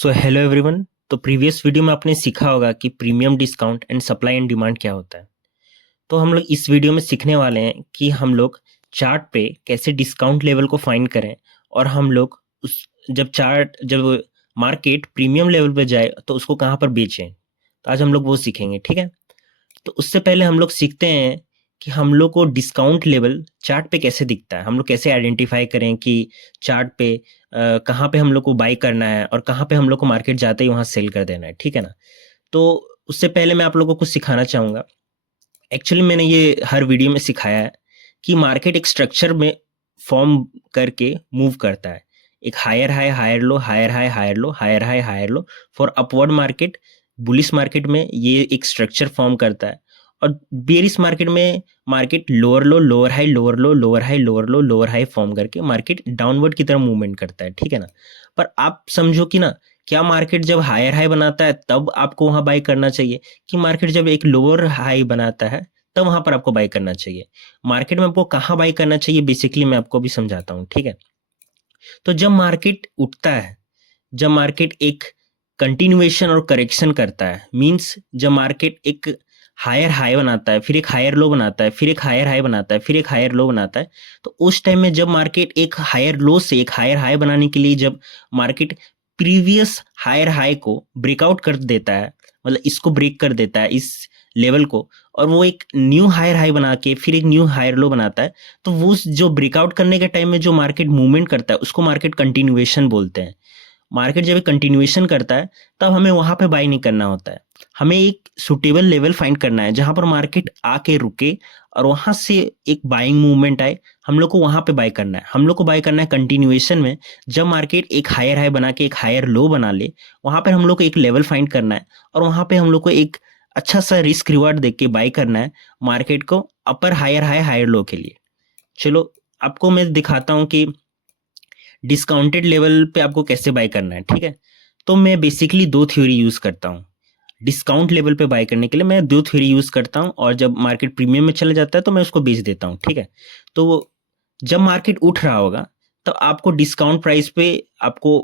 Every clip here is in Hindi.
So hello everyone. तो प्रीवियस वीडियो में आपने सीखा होगा कि premium discount and supply and demand क्या होता है। तो हम लोग इस वीडियो में सीखने वाले हैं कि हम लोग चार्ट पे कैसे डिस्काउंट लेवल को फाइंड करें और हम लोग उस जब मार्केट प्रीमियम लेवल पे जाए तो उसको कहाँ पर बेचें। तो आज हम लोग वो सीखेंगे, ठीक है। तो उससे पहले हम लोग सीखते हैं कि हम लोग को डिस्काउंट लेवल चार्ट पे कैसे दिखता है, हम लोग कैसे आइडेंटिफाई करें कि चार्ट पे कहाँ पे हम लोग को बाई करना है और कहाँ पे हम लोग को मार्केट जाते ही वहाँ सेल कर देना है, ठीक है ना। तो उससे पहले मैं आप लोगों को कुछ सिखाना चाहूँगा। एक्चुअली मैंने ये हर वीडियो में सिखाया है कि मार्केट एक स्ट्रक्चर में फॉर्म करके मूव करता है। एक higher high higher low, higher high higher low, higher high higher low. For upward market, bullish market में ये एक स्ट्रक्चर फॉर्म करता है। और बेरिश मार्केट में market lower low, lower high, lower low, lower high, lower low, lower high form करके मार्केट डाउनवर्ड की तरफ मूवमेंट करता है, ठीक है ना। पर आप समझो कि ना, क्या मार्केट जब हायर हाई बनाता है तब आपको वहां बाई करना चाहिए, कि मार्केट जब एक लोअर हाई बनाता है तब वहां पर आपको बाई करना चाहिए। मार्केट में आपको कहाँ बाई करना चाहिए बेसिकली मैं आपको भी समझाता हूँ, ठीक है। तो जब मार्केट उठता है, जब मार्केट एक कंटिन्यूएशन और करेक्शन करता है, मींस जब मार्केट एक हायर हाई बनाता है, फिर एक हायर लो बनाता है, फिर एक हायर हाई बनाता है, फिर एक हायर लो बनाता है, तो उस टाइम में जब मार्केट एक हायर लो से एक हायर हाई बनाने के लिए जब मार्केट प्रीवियस हायर हाई को ब्रेकआउट कर देता है, मतलब इसको ब्रेक कर देता है इस लेवल को, और वो एक न्यू हायर हाई बना के फिर एक न्यू हायर लो बनाता है, तो वो जो ब्रेकआउट करने के टाइम में जो मार्केट मूवमेंट करता है उसको मार्केट कंटिन्यूएशन बोलते हैं। मार्केट जब एक कंटिन्यूएशन करता है तब हमें वहां पे बाई नहीं करना होता है। हमें एक सुटेबल लेवल फाइंड करना है जहां पर मार्केट आके रुके और वहां से एक बाइंग मूवमेंट आए, हम लोग को वहां पे बाय करना है। हम लोग को बाय करना है कंटिन्यूएशन में, जब मार्केट एक हायर हाई बना के एक हायर लो बना ले, वहां पर हम लोग को एक लेवल फाइंड करना है और वहां पे हम लोग को एक अच्छा सा रिस्क रिवार्ड देख के बाय करना है मार्केट को अपर हायर हाई हायर लो के लिए। चलो आपको मैं दिखाता हूँ कि डिस्काउंटेड लेवल पे आपको कैसे बाय करना है, ठीक है। तो मैं बेसिकली दो थ्योरी यूज करता हूँ डिस्काउंट लेवल पे बाय करने के लिए। मैं दो थ्योरी यूज करता हूँ और जब मार्केट प्रीमियम में चला जाता है तो मैं उसको बेच देता हूँ, ठीक है। तो जब मार्केट उठ रहा होगा तो आपको डिस्काउंट प्राइस पे आपको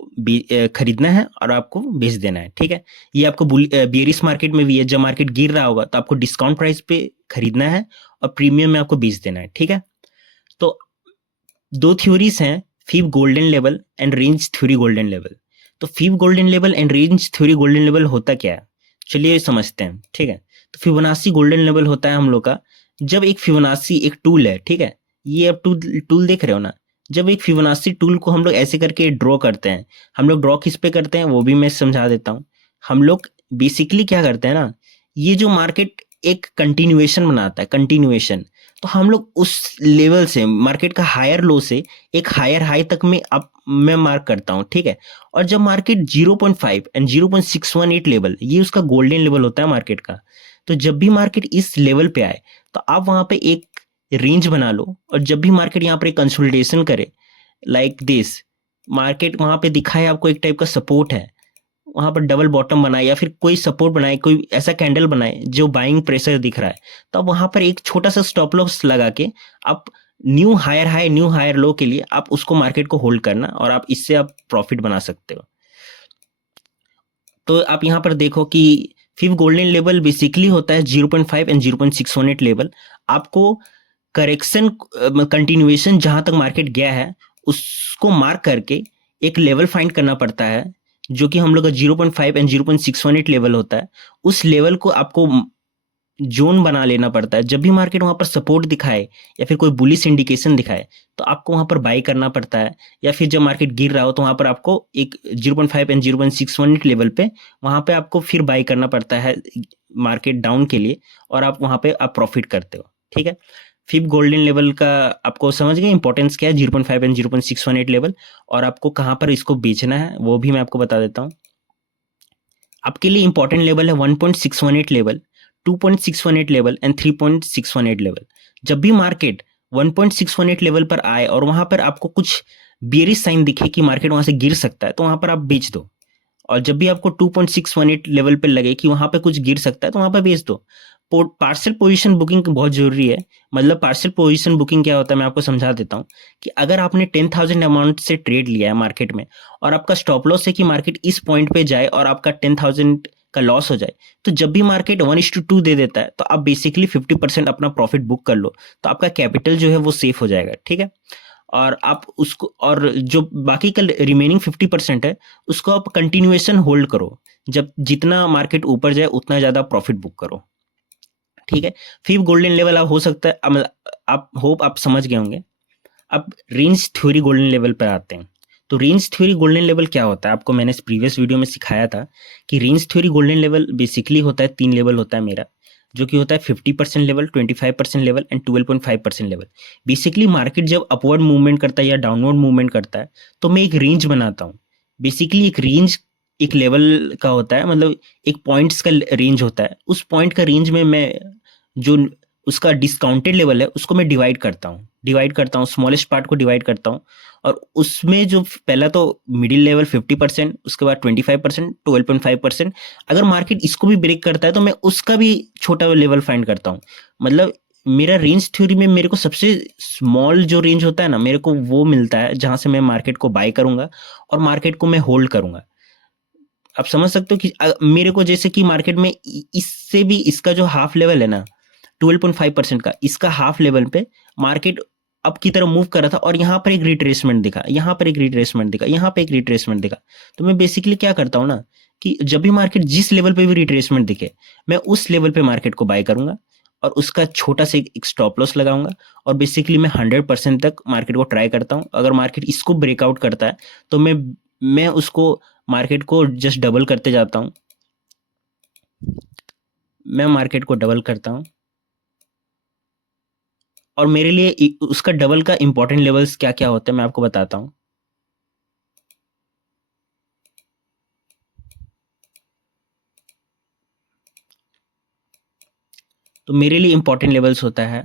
खरीदना है और आपको बेच देना है, ठीक है। ये आपको बेरिश मार्केट में भी है, जब मार्केट गिर रहा होगा तो आपको डिस्काउंट प्राइस पे खरीदना है और प्रीमियम में आपको बेच देना है, ठीक है। तो दो थ्योरीज हैं, fib golden level and range theory golden level. तो fib golden level and range theory golden level होता क्या है, चलिए समझते हैं, ठीक है। तो फिबोनाची गोल्डन लेवल होता है हम लोग का, जब एक फिबोनाची एक टूल है, ठीक है। ये आप टूल टूल देख रहे हो ना, जब एक फिबोनाची टूल को हम लोग ऐसे करके ड्रॉ करते हैं, हम लोग ड्रॉ किस पे करते हैं वो भी मैं समझा देता हूँ। हम लोग बेसिकली क्या करते हैं ना, ये जो मार्केट एक कंटिन्यूएशन बनाता है, कंटिन्यूएशन, तो हम लोग उस लेवल से मार्केट का हायर लो से एक हायर हाई तक में अब मैं मार्क करता हूँ, ठीक है। और जब मार्केट 0.5 एंड 0.618 लेवल, ये उसका गोल्डन लेवल होता है मार्केट का। तो जब भी मार्केट इस लेवल पे आए तो आप वहां पे एक रेंज बना लो, और जब भी मार्केट यहाँ पर एक कंसोलिडेशन करे लाइक दिस, मार्केट वहां पे दिखाए आपको एक टाइप का सपोर्ट है, वहां पर डबल बॉटम बनाए या फिर कोई सपोर्ट बनाए, कोई ऐसा कैंडल बनाए जो बाइंग प्रेशर दिख रहा है, तो आप वहां पर एक छोटा सा स्टॉप लॉस लगा के आप new higher high new higher low के लिए आप उसको मार्केट को होल्ड करना और आप इससे आप प्रॉफिट बना सकते हो। तो आप यहाँ पर देखो कि फिफ्थ गोल्डन लेवल बेसिकली होता है 0.5 एंड 0.618 लेवल। आपको करेक्शन कंटिन्यूएशन जहां तक मार्केट गया है उसको मार्क करके एक लेवल फाइंड करना पड़ता है, जो कि हम लोग का 0.5 एंड 0.618 लेवल होता है। उस लेवल को आपको जोन बना लेना पड़ता है। जब भी मार्केट वहां पर सपोर्ट दिखाए या फिर कोई बुलिश इंडिकेशन दिखाए तो आपको वहां पर बाई करना पड़ता है, या फिर जब मार्केट गिर रहा हो तो वहां पर आपको एक 0.5 एंड 0.618 लेवल पे वहां पे आपको फिर बाई करना पड़ता है मार्केट डाउन के लिए, और आप वहां पे आप प्रॉफिट करते हो, ठीक है। फिफ्थ गोल्डन लेवल का आपको समझ गए इंपॉर्टेंस क्या है, 0.5 एंड 0.618 लेवल, और आपको कहां पर इसको बेचना है वो भी मैं आपको बता देता हूँ। आपके लिए इंपॉर्टेंट लेवल है 1.618 लेवल, 2.618 लेवल एंड 3.618 लेवल। जब भी मार्केट 1.618 लेवल पर आए और वहां पर आपको कुछ बेयरिश साइन दिखे कि मार्केट वहां से गिर सकता है तो वहां पर आप बेच दो, और जब भी आपको 2.618 लेवल पे लगे कि वहां पे कुछ गिर सकता है तो वहां पर बेच दो। पार्शियल पोजीशन बुकिंग बहुत जरूरी है। मतलब पार्शियल पोजीशन बुकिंग क्या होता है, मैं आपको समझा देता हूँ कि अगर आपने 10,000 अमाउंट से ट्रेड लिया है मार्केट में और आपका स्टॉप लॉस है कि मार्केट इस पॉइंट पे जाए और आपका 10,000 का लॉस हो जाए, तो जब भी मार्केट 1:2 दे देता है तो आप बेसिकली 50% अपना प्रॉफिट बुक कर लो, तो आपका कैपिटल जो है वो सेफ हो जाएगा, ठीक है। और आप उसको, और जो बाकी का रिमेनिंग 50% है उसको आप कंटिन्यूएशन होल्ड करो, जब जितना मार्केट ऊपर जाए उतना ज्यादा प्रॉफिट बुक करो, ठीक है। फिर गोल्डन लेवल आप हो सकता है, आप होप आप समझ गए होंगे। अब रेंज थ्योरी गोल्डन लेवल पर आते हैं। तो रेंज थ्योरी गोल्डन लेवल क्या होता है, आपको मैंने प्रीवियस वीडियो में सिखाया था कि range theory golden level basically होता है, 3 लेवल होता है मेरा, जो कि होता है 50% level, 25% level and 12.5% level. Basically market जब अपवर्ड मूवमेंट करता है या डाउनवर्ड मूवमेंट करता है तो मैं एक रेंज बनाता हूँ। बेसिकली एक रेंज एक लेवल का होता है, मतलब एक पॉइंट्स का रेंज होता है। उस पॉइंट का रेंज में मैं जो उसका डिस्काउंटेड लेवल है उसको मैं डिवाइड करता हूँ, स्मॉलेस्ट पार्ट को डिवाइड करता हूँ। और उसमें जो पहला तो मिडिल लेवल 50%, उसके बाद 25%, 12.5%। अगर मार्केट इसको भी ब्रेक करता है तो मैं उसका भी छोटा लेवल फाइंड करता हूँ। मतलब मेरा रेंज थ्योरी में मेरे को सबसे स्मॉल जो रेंज होता है ना, मेरे को वो मिलता है जहां से मैं मार्केट को बाय करूंगा और मार्केट को मैं होल्ड करूंगा। आप समझ सकते हो कि मेरे को जैसे कि मार्केट में इससे भी इसका जो हाफ लेवल है ना 12.5% का, इसका हाफ लेवल पे मार्केट अप की तरफ मूव कर रहा था और यहाँ पर एक रिट्रेसमेंट दिखा, यहाँ पर एक रिट्रेसमेंट दिखा, यहाँ पे एक रिट्रेसमेंट दिखा। तो मैं बेसिकली क्या करता हूँ ना कि जब भी मार्केट जिस लेवल पे भी रिट्रेसमेंट दिखे, मैं उस लेवल पे मार्केट को बाय करूंगा और उसका छोटा सा एक स्टॉप लॉस लगाऊंगा। और बेसिकली मैं 100% तक मार्केट को ट्राई करता हूँ। अगर मार्केट इसको ब्रेकआउट करता है तो मैं उसको मार्केट को जस्ट डबल करते जाता हूँ, मैं मार्केट को डबल करता हूँ। और मेरे लिए उसका डबल का इंपॉर्टेंट लेवल्स क्या क्या होते हैं मैं आपको बताता हूँ। तो मेरे लिए इंपॉर्टेंट लेवल्स होता है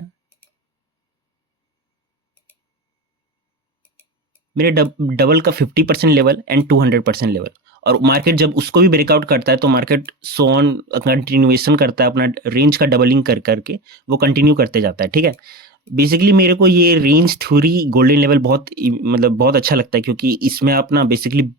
मेरे डबल का 50% लेवल एंड 200% लेवल। और मार्केट जब उसको भी ब्रेकआउट करता है तो मार्केट सो ऑन कंटिन्यूएशन करता है, अपना रेंज का डबलिंग कर करके वो कंटिन्यू करते जाता है, ठीक है। बेसिकली मेरे को ये रेंज थ्योरी गोल्डन लेवल बहुत मतलब बहुत अच्छा लगता है, क्योंकि इसमें आप ना बेसिकली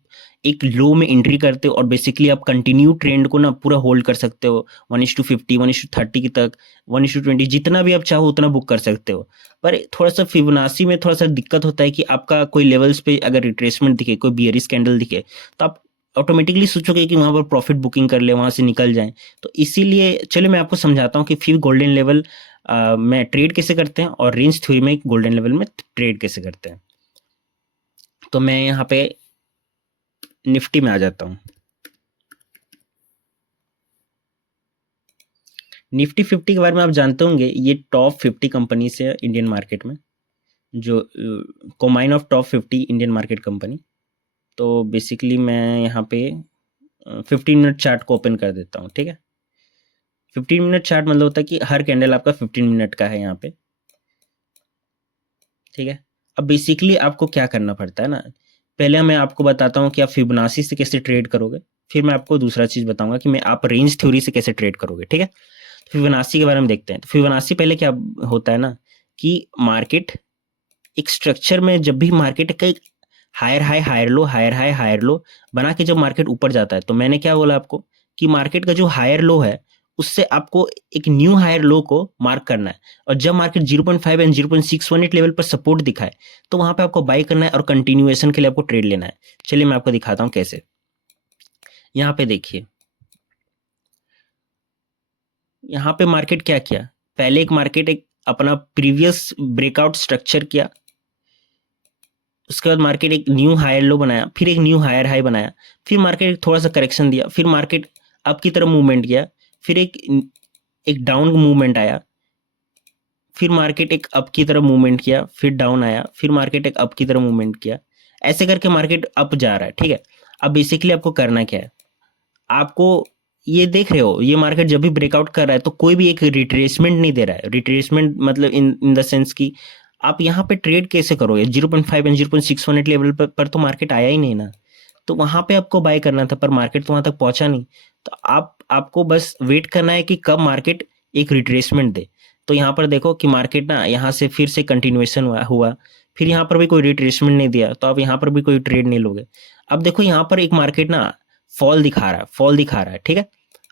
एक लो में एंट्री करते हो और बेसिकली आप कंटिन्यू ट्रेंड को ना पूरा होल्ड कर सकते हो 1:50, 1:30 की तक, 1:20, जितना भी आप चाहो उतना बुक कर सकते हो। पर थोड़ा सा फिबोनाची में थोड़ा सा दिक्कत होता है कि आपका कोई लेवल्स पे अगर रिट्रेसमेंट दिखे, कोई बियरिश कैंडल दिखे, तो आप ऑटोमेटिकली सोचोगे कि वहां पर प्रॉफिट बुकिंग कर ले, वहां से निकल जाए। तो इसीलिए चलो मैं आपको समझाता हूँ कि फिर गोल्डन लेवल में ट्रेड कैसे करते हैं और रेंज थ्योरी में गोल्डन लेवल में ट्रेड कैसे करते हैं। तो मैं यहाँ पे निफ्टी में आ जाता हूँ। निफ्टी 50 के बारे में आप जानते होंगे, ये टॉप 50 कंपनी से इंडियन मार्केट में, जो combine of top 50 Indian market company. तो बेसिकली मैं यहाँ पे 15 मिनट चार्ट को ओपन कर देता हूँ, ठीक है। 15 मिनट चार्ट मतलब होता है कि हर कैंडल आपका 15 मिनट का है यहाँ पे, ठीक है। अब बेसिकली आपको क्या करना पड़ता है ना, पहले मैं आपको बताता हूँ कि आप फिबोनाची से कैसे ट्रेड करोगे, फिर मैं आपको दूसरा चीज बताऊंगा कि मैं आप रेंज थ्योरी से कैसे ट्रेड करोगे, ठीक है। फिबोनाची के बारे में देखते हैं। तो फिबोनाची पहले क्या होता है ना कि मार्केट एक स्ट्रक्चर में, जब भी मार्केट का एक higher high higher low, higher high higher low बना के जब मार्केट ऊपर जाता है, तो मैंने क्या बोला आपको कि मार्केट का जो हायर लो है उससे आपको एक न्यू हायर लो को मार्क करना है। और जब मार्केट 0.5 एंड 0.618 लेवल पर सपोर्ट दिखाए तो वहां पे आपको बाई करना है और कंटिन्यूएशन के लिए आपको ट्रेड लेना है। चलिए मैं आपको दिखाता हूं कैसे। यहाँ पे देखिए, यहाँ पे मार्केट क्या किया, पहले एक मार्केट एक अपना प्रीवियस ब्रेकआउट स्ट्रक्चर किया, उसके बाद मार्केट एक न्यू हायर लो बनाया, फिर एक न्यू हायर हाई बनाया, फिर मार्केट थोड़ा सा करेक्शन दिया, फिर मार्केट अप की तरफ मूवमेंट किया, फिर एक एक डाउन मूवमेंट आया, फिर मार्केट एक अप की तरफ मूवमेंट किया, फिर डाउन आया, फिर मार्केट एक अप की तरफ मूवमेंट किया। ऐसे करके मार्केट अप जा रहा है, ठीक है। अब बेसिकली आपको करना क्या है, आपको ये देख रहे हो ये मार्केट जब भी ब्रेकआउट कर रहा है तो कोई भी एक रिट्रेसमेंट नहीं दे रहा है। रिट्रेसमेंट मतलब इन द सेंस कि आप यहाँ पे ट्रेड कैसे करोगे, 0.5 एंड 0.618 लेवल पर तो मार्केट आया ही नहीं ना, तो वहां पे आपको बाय करना था पर मार्केट तो वहां तक पहुंचा नहीं। तो आपको बस वेट करना है कि कब मार्केट एक रिट्रेसमेंट दे। तो यहाँ पर देखो कि मार्केट ना यहाँ से फिर से कंटिन्यूएशन हुआ, फिर यहाँ पर भी कोई रिट्रेसमेंट नहीं दिया, तो अब यहाँ पर भी कोई ट्रेड नहीं लोगे। अब देखो यहाँ पर एक मार्केट ना फॉल दिखा रहा है, ठीक है।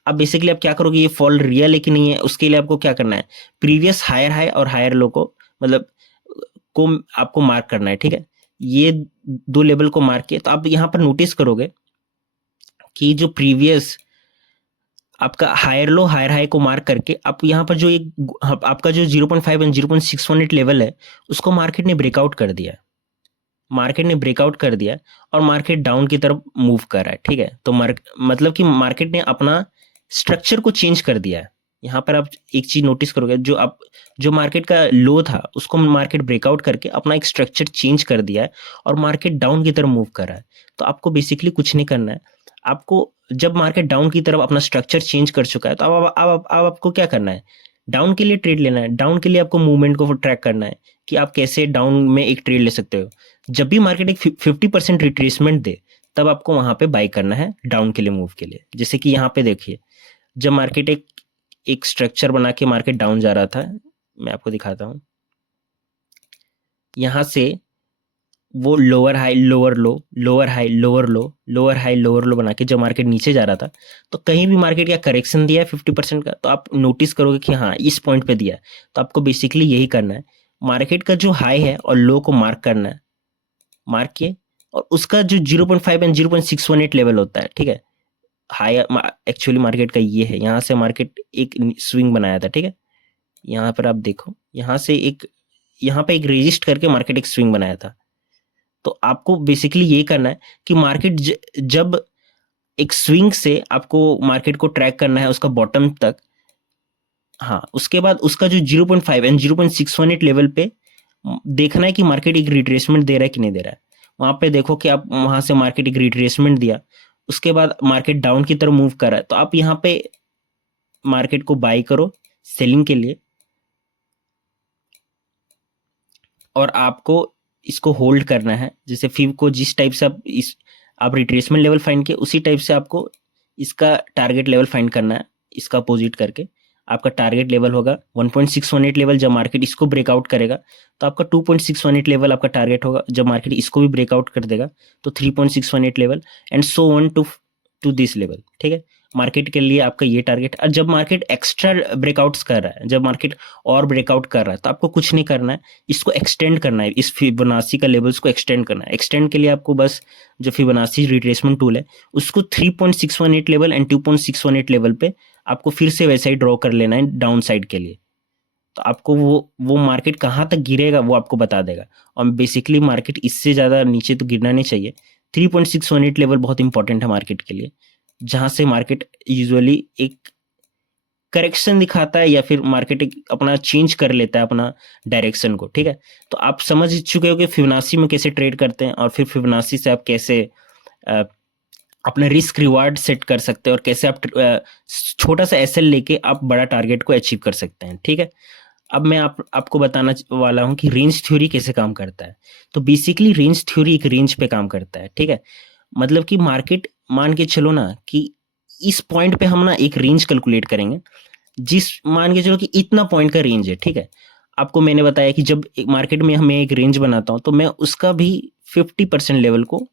अब बेसिकली आप क्या करोगे, ये फॉल रियल है कि नहीं है, उसके लिए आपको क्या करना है, प्रीवियस हायर हाई और हायर लो को मतलब को आपको मार्क करना है, ठीक है। ये दो लेवल को मार्क किए, तो आप यहाँ पर नोटिस करोगे कि जो प्रीवियस आपका हायर लो हायर हाई को मार्क करके आप यहाँ पर जो एक आपका जो 0.5 एंड 0.618 लेवल है, उसको मार्केट ने ब्रेकआउट कर दिया, और मार्केट डाउन की तरफ मूव कर रहा है, ठीक है। तो मतलब कि मार्केट ने अपना स्ट्रक्चर को चेंज कर दिया है। यहाँ पर आप एक चीज नोटिस करोगे, जो मार्केट का लो था उसको मार्केट ब्रेकआउट करके अपना एक स्ट्रक्चर चेंज कर दिया है, और मार्केट डाउन की तरफ मूव कर रहा है। तो आपको बेसिकली कुछ नहीं करना है, आपको जब मार्केट डाउन की तरफ अपना स्ट्रक्चर चेंज कर चुका है, तो अब आपको क्या करना है, डाउन के लिए ट्रेड लेना है। डाउन के लिए आपको मूवमेंट को ट्रैक करना है कि आप कैसे डाउन में एक ट्रेड ले सकते हो। जब भी मार्केट एक 50% रिट्रेसमेंट दे, तब आपको वहां पे बाय करना है डाउन के लिए, मूव के लिए। जैसे कि यहाँ पे देखिए, जब मार्केट एक स्ट्रक्चर बना के मार्केट डाउन जा रहा था, मैं आपको दिखाता हूं, यहां से वो lower high lower low, lower high lower low, lower high lower लो बना के जब मार्केट नीचे जा रहा था, तो कहीं भी मार्केट का करेक्शन दिया है 50% का, तो आप नोटिस करोगे कि हाँ इस पॉइंट पे दिया है। तो आपको बेसिकली यही करना है, मार्केट का जो हाई है और लो को मार्क करना है, मार्क किए, और उसका जो 0.5 एंड 0.618 लेवल होता है, ठीक है। हाई एक्चुअली मार्केट का ये है, यहाँ से मार्केट एक स्विंग बनाया था, ठीक है। यहाँ पर आप देखो, यहाँ पे एक रेजिस्ट करके मार्केट एक स्विंग बनाया था। तो आपको बेसिकली ये करना है कि मार्केट जब एक स्विंग से आपको मार्केट को ट्रैक करना है उसका बॉटम तक, हाँ, उसके बाद उसका जो 0.5 एंड 0.618 लेवल पे देखना है कि मार्केट एक रिट्रेसमेंट दे रहा है कि नहीं दे रहा है। वहां पे देखो कि आप वहां से मार्केट एक रिट्रेसमेंट दिया, उसके बाद मार्केट डाउन की तरफ मूव कर रहा है, तो आप यहाँ पे मार्केट को बाय करो सेलिंग के लिए, और आपको इसको होल्ड करना है। जैसे फिब को जिस टाइप से आप रिट्रेसमेंट लेवल फाइंड किए, उसी टाइप से आपको इसका टारगेट लेवल फाइंड करना है। इसका अपोजिट करके आपका टारगेट लेवल होगा 1.618 लेवल। जब मार्केट इसको ब्रेकआउट करेगा तो आपका 2.618 लेवल आपका टारगेट होगा। जब मार्केट इसको भी ब्रेकआउट कर देगा तो 3.618 level, and so on to this level, ठीक है। मार्केट के लिए आपका ये टारगेट। और जब मार्केट एक्स्ट्रा ब्रेकआउट्स कर रहा है, जब मार्केट और ब्रेकआउट कर रहा है, तो आपको कुछ नहीं करना है, इसको एक्सटेंड करना है, इस फिबोनाची का लेवल्स को एक्सटेंड करना है। एक्सटेंड के लिए आपको बस जो फिबोनाची रिट्रेसमेंट टूल है उसको 3.618 लेवल एंड 2.618 लेवल पे आपको फिर से वैसा ही ड्रॉ कर लेना है डाउन साइड के लिए। तो आपको वो मार्केट कहाँ तक गिरेगा वो आपको बता देगा, और बेसिकली मार्केट इससे ज़्यादा नीचे तो गिरना नहीं चाहिए। 3.618 लेवल बहुत इंपॉर्टेंट है मार्केट के लिए, जहाँ से मार्केट यूजुअली एक करेक्शन दिखाता है या फिर मार्केट अपना चेंज कर लेता है अपना डायरेक्शन को, ठीक है। तो आप समझ चुके हो कि फिबोनाची में कैसे ट्रेड करते हैं, और फिर फिबोनाची से आप कैसे अपना रिस्क रिवार्ड सेट कर सकते हैं, और कैसे आप छोटा सा एसएल लेके आप बड़ा टारगेट को अचीव कर सकते हैं, ठीक है। अब मैं आपको बताना वाला हूं कि रेंज थ्योरी कैसे काम करता है। तो बेसिकली रेंज थ्योरी एक रेंज पे काम करता है, ठीक है। मतलब कि मार्केट मान के चलो ना कि इस पॉइंट पे हम ना एक रेंज कैलकुलेट करेंगे, मान के चलो कि इतना पॉइंट का रेंज है, ठीक है। आपको मैंने बताया कि जब एक मार्केट में मैं एक रेंज बनाता हूं तो मैं उसका भी 50% लेवल को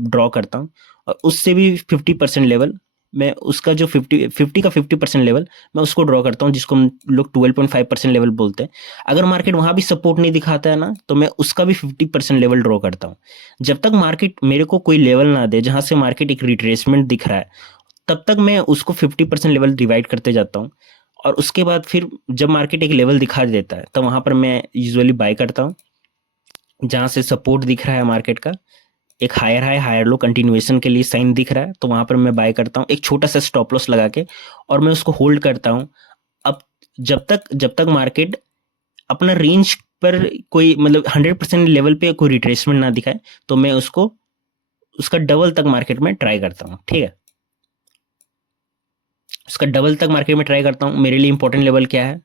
ड्रॉ करता हूं, और उससे भी 50% लेवल मैं उसका जो 50 का 50% लेवल मैं उसको ड्रॉ करता हूं, जिसको हम लोग 12.5% लेवल बोलते हैं। अगर मार्केट वहां भी सपोर्ट नहीं दिखाता है ना, तो मैं उसका भी 50% लेवल ड्रॉ करता हूं। जब तक मार्केट मेरे को कोई लेवल ना दे जहां से मार्केट एक रिट्रेसमेंट दिख रहा है, तब तक मैं उसको 50% लेवल डिवाइड करते जाता हूँ। और उसके बाद फिर जब मार्केट एक लेवल दिखा देता है, तो वहां पर मैं यूजुअली बाय करता हूँ। जहां से सपोर्ट दिख रहा है मार्केट का, एक higher high higher low continuation के लिए साइन दिख रहा है, तो वहां पर मैं बाय करता हूँ एक छोटा सा स्टॉप लॉस लगा के, और मैं उसको होल्ड करता हूँ। अब जब तक मार्केट अपना रेंज पर कोई मतलब 100% लेवल पे कोई रिट्रेसमेंट ना दिखाए, तो मैं उसका डबल तक मार्केट में ट्राई करता हूँ, ठीक है। उसका डबल तक मार्केट में ट्राई करता हूँ। मेरे लिए इंपॉर्टेंट लेवल क्या है,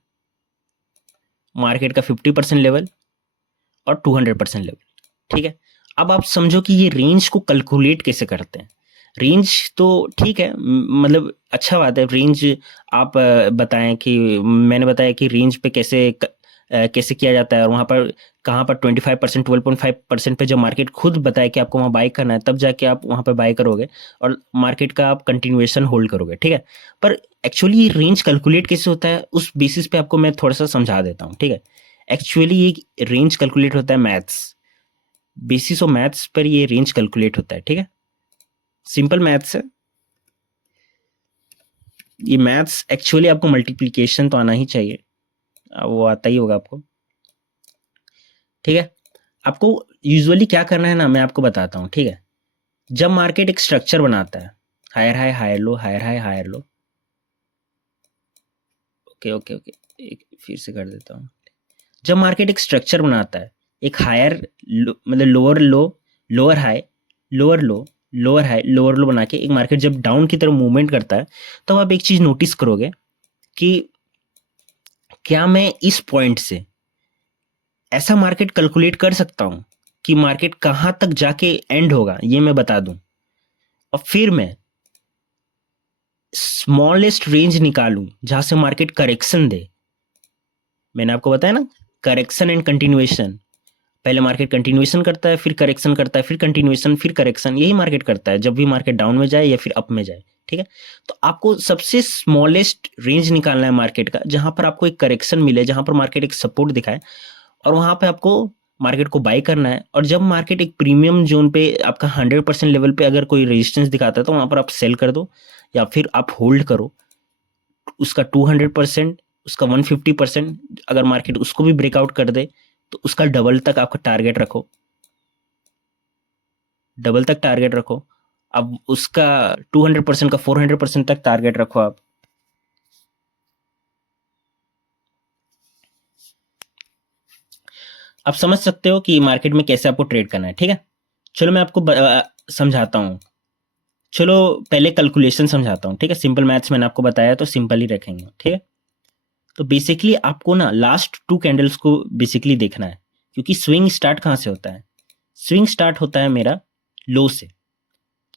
मार्केट का 50% लेवल और 200% लेवल, ठीक है। अब आप समझो कि ये रेंज को कैलकुलेट कैसे करते हैं। रेंज तो ठीक है, मतलब अच्छा बात है। रेंज आप बताएँ कि मैंने बताया कि रेंज पे कैसे किया जाता है और वहाँ पर कहाँ पर 25%, 12.5% पे जब मार्केट खुद बताए कि आपको वहाँ बाय करना है, तब जाके आप वहाँ पे बाय करोगे और मार्केट का आप कंटिन्यूएशन होल्ड करोगे, ठीक है? पर एक्चुअली ये रेंज कैलकुलेट कैसे होता है, उस बेसिस पे आपको मैं थोड़ा-सा समझा देता हूँ, ठीक है? एक्चुअली ये रेंज कैलकुलेट होता है मैथ्स, बेसिस ऑफ मैथ्स पर ये रेंज कैलकुलेट होता है, ठीक है? सिंपल मैथ्स है। ये मैथ्स एक्चुअली आपको मल्टीप्लिकेशन तो आना ही चाहिए, वो आता ही होगा आपको, ठीक है? आपको यूजुअली क्या करना है ना, मैं आपको बताता हूँ, ठीक है? जब मार्केट एक स्ट्रक्चर बनाता है, higher high higher low, higher high higher low, okay okay okay, एक फिर से कर देता हूँ। जब मार्केट एक स्ट्रक्चर बनाता है, एक हायर मतलब lower low, lower high, lower low, lower high, lower लो बना के एक मार्केट जब डाउन की तरफ मूवमेंट करता है, तो आप एक चीज नोटिस करोगे कि क्या मैं इस पॉइंट से ऐसा मार्केट कैलकुलेट कर सकता हूं कि मार्केट कहां तक जाके एंड होगा, ये मैं बता दूं, और फिर मैं स्मॉलेस्ट रेंज निकालूं जहां से मार्केट करेक्शन दे। मैंने आपको बताया ना, करेक्शन एंड कंटिन्यूएशन। पहले मार्केट कंटिन्यूएशन करता है, फिर करेक्शन करता है, फिर कंटिन्यूएशन, फिर करेक्शन, यही मार्केट करता है जब भी मार्केट डाउन में जाए या फिर अप में जाए, ठीक है? तो आपको सबसे स्मॉलेस्ट रेंज निकालना है मार्केट का, जहां पर आपको एक करेक्शन मिले, जहां पर मार्केट एक सपोर्ट दिखाए, और वहां पे आपको मार्केट को बाय करना है। और जब मार्केट एक प्रीमियम जोन पे आपका 100% लेवल पे अगर कोई रेजिस्टेंस दिखाता है, तो वहां पर आप सेल कर दो या फिर आप होल्ड करो। उसका 200%, उसका 150%, अगर मार्केट उसको भी ब्रेकआउट कर दे तो उसका डबल तक आपका टारगेट रखो, डबल तक टारगेट रखो। अब उसका 200% का 400% तक टारगेट रखो आप। आप समझ सकते हो कि मार्केट में कैसे आपको ट्रेड करना है, ठीक है? चलो मैं आपको समझाता हूँ। चलो पहले कैलकुलेशन समझाता हूँ, ठीक है? सिंपल मैथ्स मैंने आपको बताया, तो सिंपल ही रखेंगे, ठीक है? तो बेसिकली आपको ना लास्ट 2 कैंडल्स को बेसिकली देखना है, क्योंकि स्विंग स्टार्ट कहाँ से होता है? स्विंग स्टार्ट होता है मेरा लो से।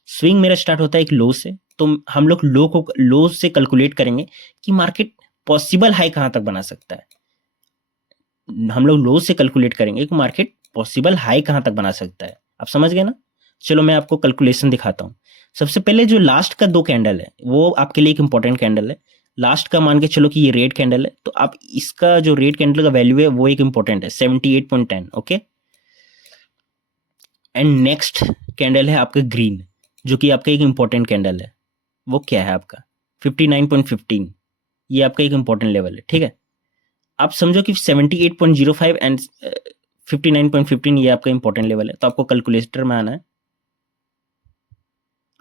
स्विंग मेरा स्टार्ट होता है एक लो से, तो हम लोग लो से कैलकुलेट करेंगे कि मार्केट पॉसिबल हाई कहाँ तक बना सकता है। हम लोग लो से कैलकुलेट करेंगे कि मार्केट पॉसिबल हाई कहाँ तक बना सकता है। आप समझ गए ना? चलो मैं आपको कैलकुलेशन दिखाता हूँ। सबसे पहले जो लास्ट का 2 कैंडल है, वो आपके लिए एक इंपॉर्टेंट कैंडल है। लास्ट का मान के चलो कि ये रेड कैंडल है, तो आप इसका जो रेड कैंडल का वैल्यू है वो एक इंपॉर्टेंट है, 78.10, ओके? एंड नेक्स्ट कैंडल है आपका ग्रीन, जो कि आपका एक इंपॉर्टेंट कैंडल है। वो क्या है आपका 59.15, ये आपका एक इंपॉर्टेंट लेवल है, ठीक है? आप समझो कि 78.05 एंड 59.15 ये आपका इंपॉर्टेंट लेवल है। तो आपको कैलकुलेटर में आना है,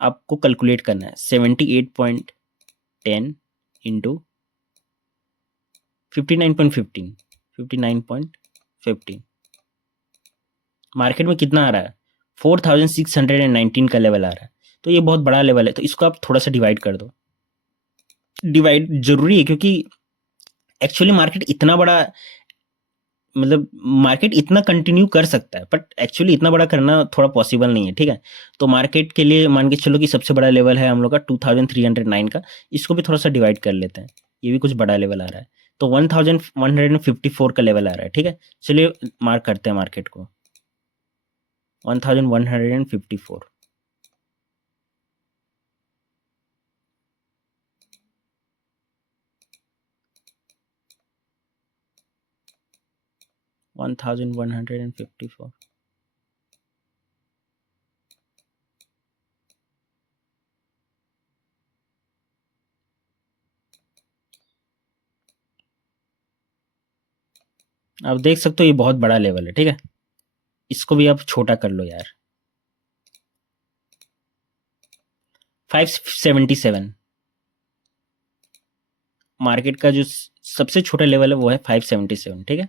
आपको कैलकुलेट करना है 78.10 इंटू 59.15, 59.15 मार्केट में कितना आ रहा है? 4619 का लेवल आ रहा है। तो ये बहुत बड़ा लेवल है, तो इसको आप थोड़ा सा डिवाइड कर दो। डिवाइड जरूरी है, क्योंकि एक्चुअली मार्केट इतना बड़ा, मतलब मार्केट इतना कंटिन्यू कर सकता है, बट एक्चुअली इतना बड़ा करना थोड़ा पॉसिबल नहीं है, ठीक है? तो मार्केट के लिए मान के चलो कि सबसे बड़ा लेवल है हम लोग का 2309 का, इसको भी थोड़ा सा डिवाइड कर लेते हैं, ये भी कुछ बड़ा लेवल आ रहा है। तो 1154 का लेवल आ रहा है, ठीक है? चलिए मार्क करते हैं मार्केट को, 1154। 1154। आप देख सकते हो ये बहुत बड़ा लेवल है, ठीक है? इसको भी आप छोटा कर लो यार। 577 मार्केट का जो सबसे छोटा लेवल है वो है 577, ठीक है?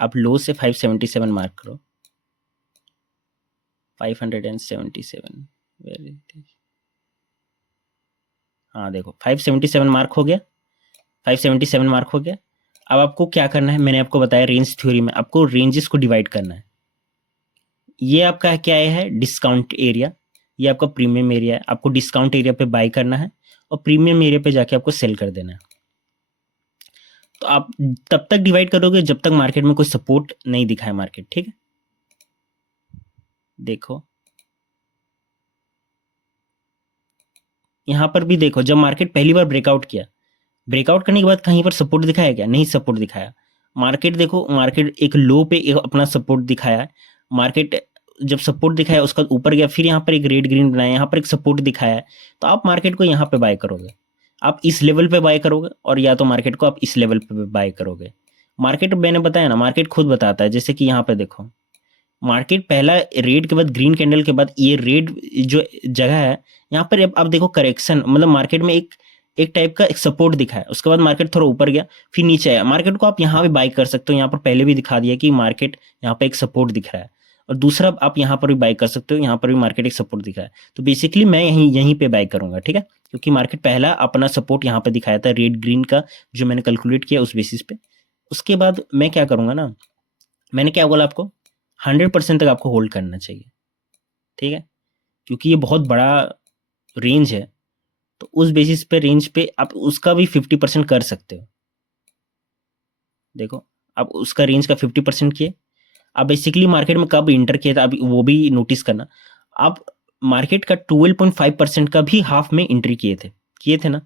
आप लो से 577 मार्क करो, 577, वेरी, हाँ देखो 577 मार्क हो गया, 577 मार्क हो गया। अब आपको क्या करना है, मैंने आपको बताया रेंज थ्योरी में आपको रेंजेस को डिवाइड करना है। ये आपका क्या है? डिस्काउंट एरिया, ये आपका प्रीमियम एरिया है, आपको डिस्काउंट एरिया पे बाय करना है और प्रीमियम एरिया पे जाके आपको सेल कर देना है। तो आप तब तक डिवाइड करोगे जब तक मार्केट में कोई सपोर्ट नहीं दिखाए मार्केट, ठीक है। देखो यहां पर भी देखो, जब मार्केट पहली बार ब्रेकआउट किया, ब्रेकआउट करने के बाद कहीं पर सपोर्ट दिखाया क्या? नहीं सपोर्ट दिखाया। मार्केट देखो, मार्केट एक लो पे एक अपना सपोर्ट दिखाया। मार्केट जब सपोर्ट दिखाया उसका ऊपर गया, फिर यहाँ पर एक रेड ग्रीन बनाया, यहाँ पर एक सपोर्ट दिखाया है, तो आप मार्केट को यहाँ पे बाय करोगे। आप इस लेवल पे बाय करोगे, और या तो मार्केट को आप इस लेवल पे बाय करोगे। मार्केट मैंने बताया ना, मार्केट खुद बताता है। जैसे कि यहाँ पे देखो, मार्केट पहला रेड के बाद ग्रीन कैंडल के बाद ये रेड जो जगह है, यहाँ पर अब आप देखो करेक्शन, मतलब मार्केट में एक एक टाइप का एक सपोर्ट दिखा है, उसके बाद मार्केट थोड़ा ऊपर गया, फिर नीचे आया। मार्केट को आप यहाँ भी बाई कर सकते हो, यहाँ पर पहले भी दिखा दिया कि मार्केट यहाँ पे एक सपोर्ट दिख रहा है, और दूसरा आप यहाँ पर भी बाई कर सकते हो, यहाँ पर भी मार्केट एक सपोर्ट दिखा है। तो बेसिकली मैं यहीं यहीं पे बाई करूंगा, ठीक है, क्योंकि मार्केट पहला अपना सपोर्ट यहाँ पे दिखाया था रेड ग्रीन का, जो मैंने कैलकुलेट किया उस बेसिस पे। उसके बाद मैं क्या करूंगा ना, मैंने क्या बोला आपको, 100% तक आपको होल्ड करना चाहिए, ठीक है, क्योंकि ये बहुत बड़ा रेंज है। तो उस बेसिस पे रेंज पे आप उसका भी 50% कर सकते हो। देखो, आप उसका रेंज का 50% किए। आप बेसिकली मार्केट में कब इंटर किया था, आप वो भी नोटिस करना। आप मार्केट का 12.5% का भी हाफ में एंट्री किए थे ना।